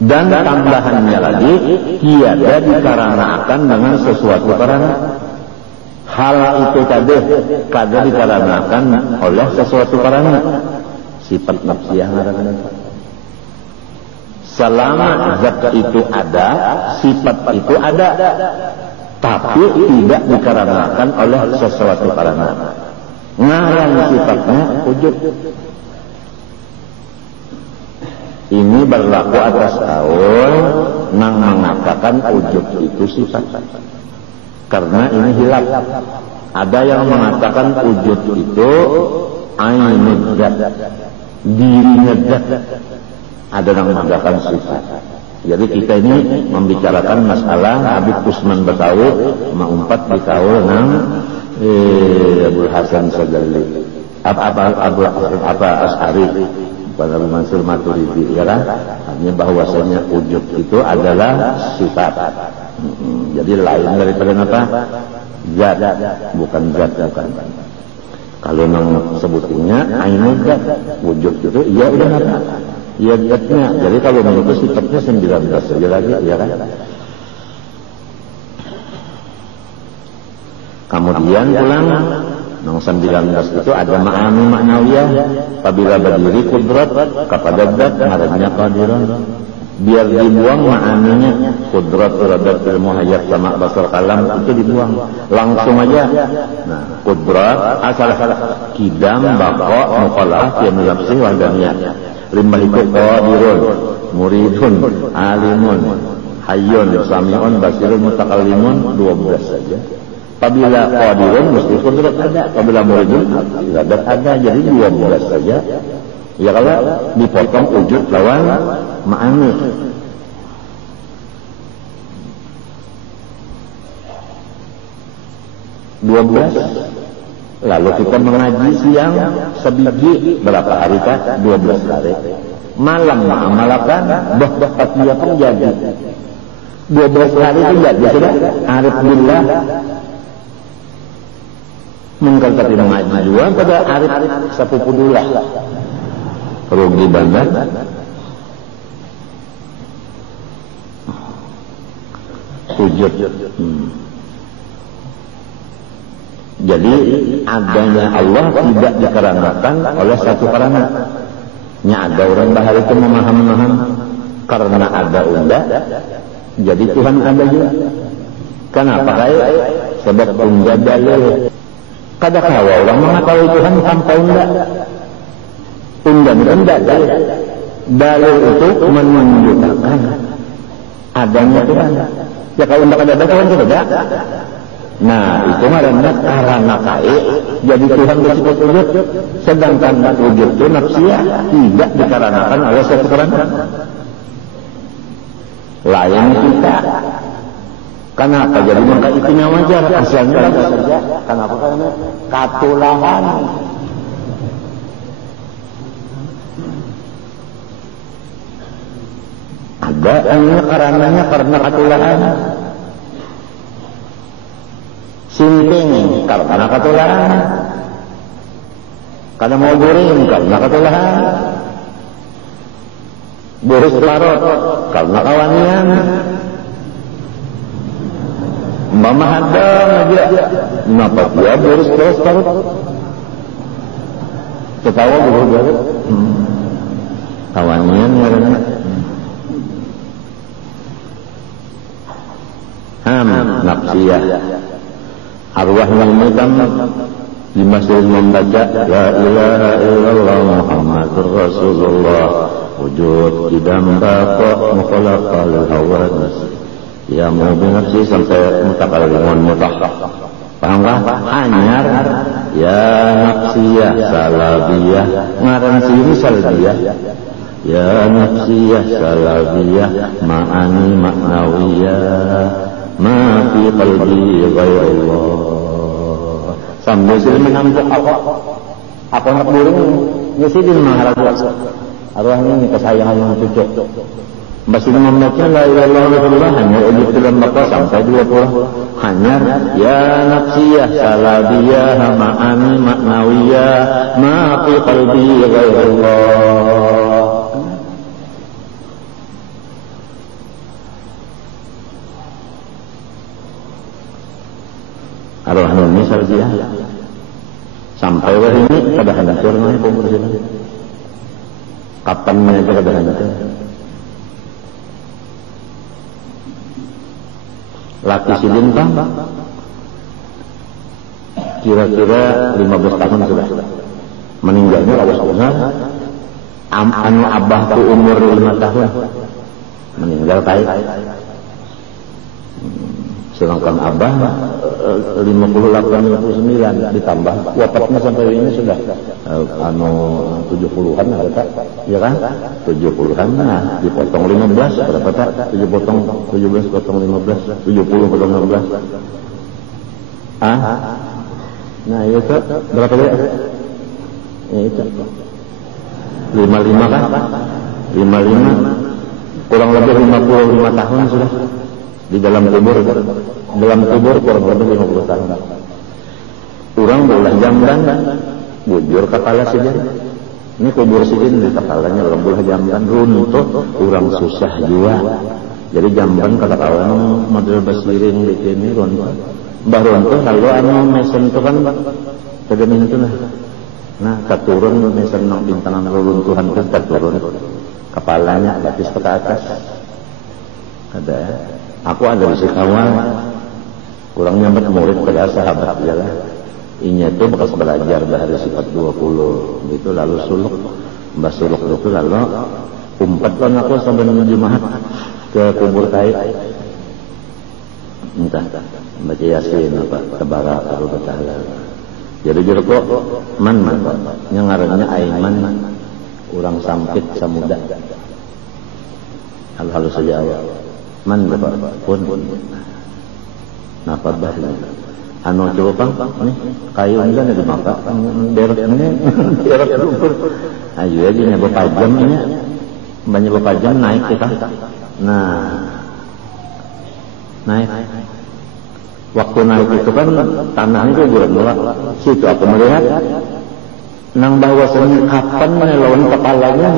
Dan tambahannya lagi, tiada dikarenakan dengan sesuatu karena hal itu tadi kada dikarenakan oleh sesuatu karena sifat nafsiyah. Selama zat itu ada, sifat itu ada, tapi tidak dikarenakan oleh sesuatu karena ngaran sifatnya wujud. Ini berlaku atas kaul yang mengatakan wujud itu sifat. Karena ini hilaf. Ada yang mengatakan wujud itu ainul zat, dirinya zat. Ada yang mengatakan sifat. Jadi kita ini membicarakan masalah Habib Usman Betawi mengumpat di kaul nang Abdul Hasan Sadali. Apa Ash'ari pada Mansur Maturidi, ya kan? Artinya bahwasanya wujud itu adalah sifat. Jadi lain daripada apa? Zat, bukan zat, bukan. Kalau memang sebutnya ainul zat, wujud itu iya udah apa? Iya zatnya. Jadi kalau menurut sifatnya 19 saja lagi, ya kan? Kemudian pulang Nang 19 itu ada ma'ani ma'nawiyah. Apabila berdiri kudrat kepada zat ngarannya qadiran. Biar dibuang ma'aninya, kudrat terhadap ilmu hayat sama basar kalam itu dibuang langsung aja. Nah, kudrat asal kidam baqo muqalah fi nafsi wahdaniyah. Rimah itu qadirun, muridun, alimun, hayyun, sami'un, basirun, mutakallimun, 12 saja. Apabila qadirun mesti kudrat ada, apabila muridun iradat ada, jadi 12 saja. Ya kalau dipotong wujud lawan ma'ani. Lalu kita mengaji siang sebiji berapa hari kah? 12 hari. Malam ma'amalakan bah fatiyah pun jadi 12 hari itu jadi sudah arif billah. Mungkin tapi mengaji juga pada arif sapupudulah rugi banget. Wujud. Jadi adanya Allah tidak dikarenakan oleh satu karena. Nya ada orang bahari itu memaham-memaham karena ada unda, jadi Tuhan ada juga. Kenapa? Sebab unda dalil. Kadang-kadang orang mengetahui Tuhan tanpa unda. Unda dalil. Dalil itu menunjukkan adanya Tuhan. Ya kalau unda ada Tuhan tidak ada. Nah, itu namanya karena jadi Tuhan bersifat wujud, sedangkan wujud itu nafsiyah tidak dikarenakan oleh satu karena lain kita. Kenapa? Jadi maka itunya wajar asalnya saja. Kenapa? Karena katulahan. Ada yang karenanya karena katulahan. Sinting karena katulahan, kada mau guring karena katulahan, boros parot karena kawanian, mama hadang aja, kenapa dia boros parot? Ketawa boros kawanian karena nafsiyah. Arwah yang medan di masjid membaca La ilaha illallah Muhammadur Rasulullah wujud idam baqa mukhalaqal hawadis ya mau binafsi sampai mutakallimun mutahhah. Paham kah? Hanyar ya nafsiyah salabiyah ngaran sini salbiyah ya nafsiyah salabiyah ma'ani ma'nawiyah ma fi qalbi ghairullah. Sambil sini menampuk apa nak burung nyesidin maharajat arwahnya ini kesayangan yang cucu. Masih membaca la ilaha illallah hanya alif lam ra sampai 20. Hanya ya nafsiyah salabiyah ma'ani ma'nawiyah ma fi qalbi ghairullah. Arwah ini sarjiyah sampai hari ini kada hancur nih kubur sini. Kapan mereka kada hancur? Laki si Lintang kira-kira 15 tahun sudah meninggalnya lawas umur anu abahku umur 5 tahun meninggal baik. Sedangkan abah 58-59 ditambah wafatnya sampai ini sudah 70-an ada tak? Ya kan? 70-an nah dipotong 15 berapa tak? 7 potong 17 potong 15 70 potong 15. Nah itu berapa dia? Ya itu 55 kan? 55 kurang lebih 55 tahun sudah di dalam kubur kurang lebih 50 tahun. Orang boleh jamban bujur kepala saja. Ini kubur sidin di kepalanya orang boleh jamban runtuh, orang susah juga. Jadi jamban kepala model basirin di sini runtuh. Mbah runtuh lalu mesen itu kan pada itu lah. Nah keturun mesen nang bintangan runtuhan itu keturun kepalanya batis ke atas. Ada. Aku ada di Sikawal, kurang nyambat murid pada sahabat jalan. Inya itu bekas belajar dari sifat 20 gitu lalu suluk, mbak suluk itu lalu umpat kan aku sampai menuju mahat ke kubur Taib. Entah baca Yasin apa Tabarak atau Ta'ala. Jadi kok man yang ngarannya Aiman kurang sampit samuda. Hal-hal saja awal. Man bapak pun napa bahnya anu coba nih kayu ini kan ada maka derek ini derek kubur ayo aja nya beberapa jam ini banyak beberapa jam naik kita naik waktu naik itu kan tanahnya kuburan mulak situ aku melihat nang bahwasanya kapan melawan kepalanya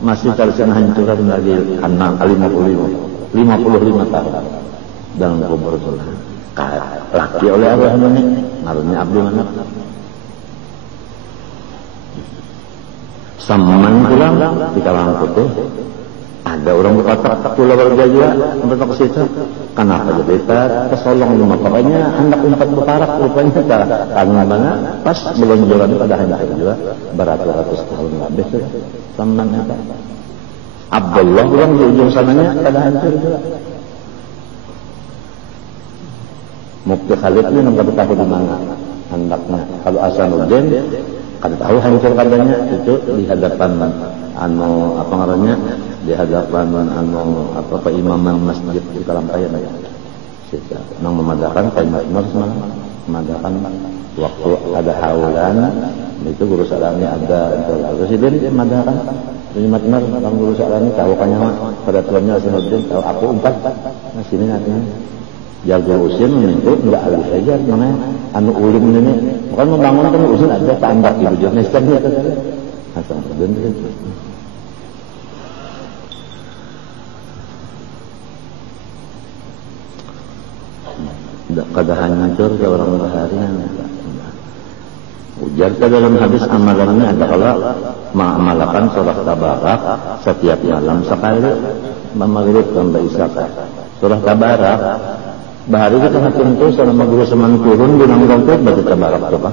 masih tersian hancuran lagi anak 55 tahun dalam kubur itu laki oleh Allah ini ngaruhnya Abdul Manaf saman pulang di kalangan putih ada orang berkata pulau berjaya sampai ke situ kenapa jadi kesolong rumah pokoknya hendak umpat berparak rupanya karena mana pas belonjoran pada hancur juga beratus-ratus tahun lebih saman itu Abdullah pulang di ujung sananya pada hancur juga. Mukti Khalid ini nggak tahu di mana hendaknya. Kalau Hasanuddin kada tahu hancur kadanya itu di hadapan apa ngarannya di hadapan apa imam masjid di Kalampayan ya. Situ nang memadakan kayak semalam memadakan waktu ada haulan itu guru salami ada presiden memadakan Terima kasih Bang Guru Salami tahu kanya pada tuannya Hasanuddin tahu aku umpat nah sini nantinya jago usin itu enggak alih saja namanya anu ulim ini bukan membangun kan usin ada tambak di bujur nesternya itu Hasanuddin itu kada hancur ke orang baharian ujar ke dalam hadis amalannya ada kalau mengamalkan surah Tabarak setiap malam sekali maghrib sampai isya surah Tabarak bahari kita hakim itu selama guru seman turun gunang gangkut baca Tabarak coba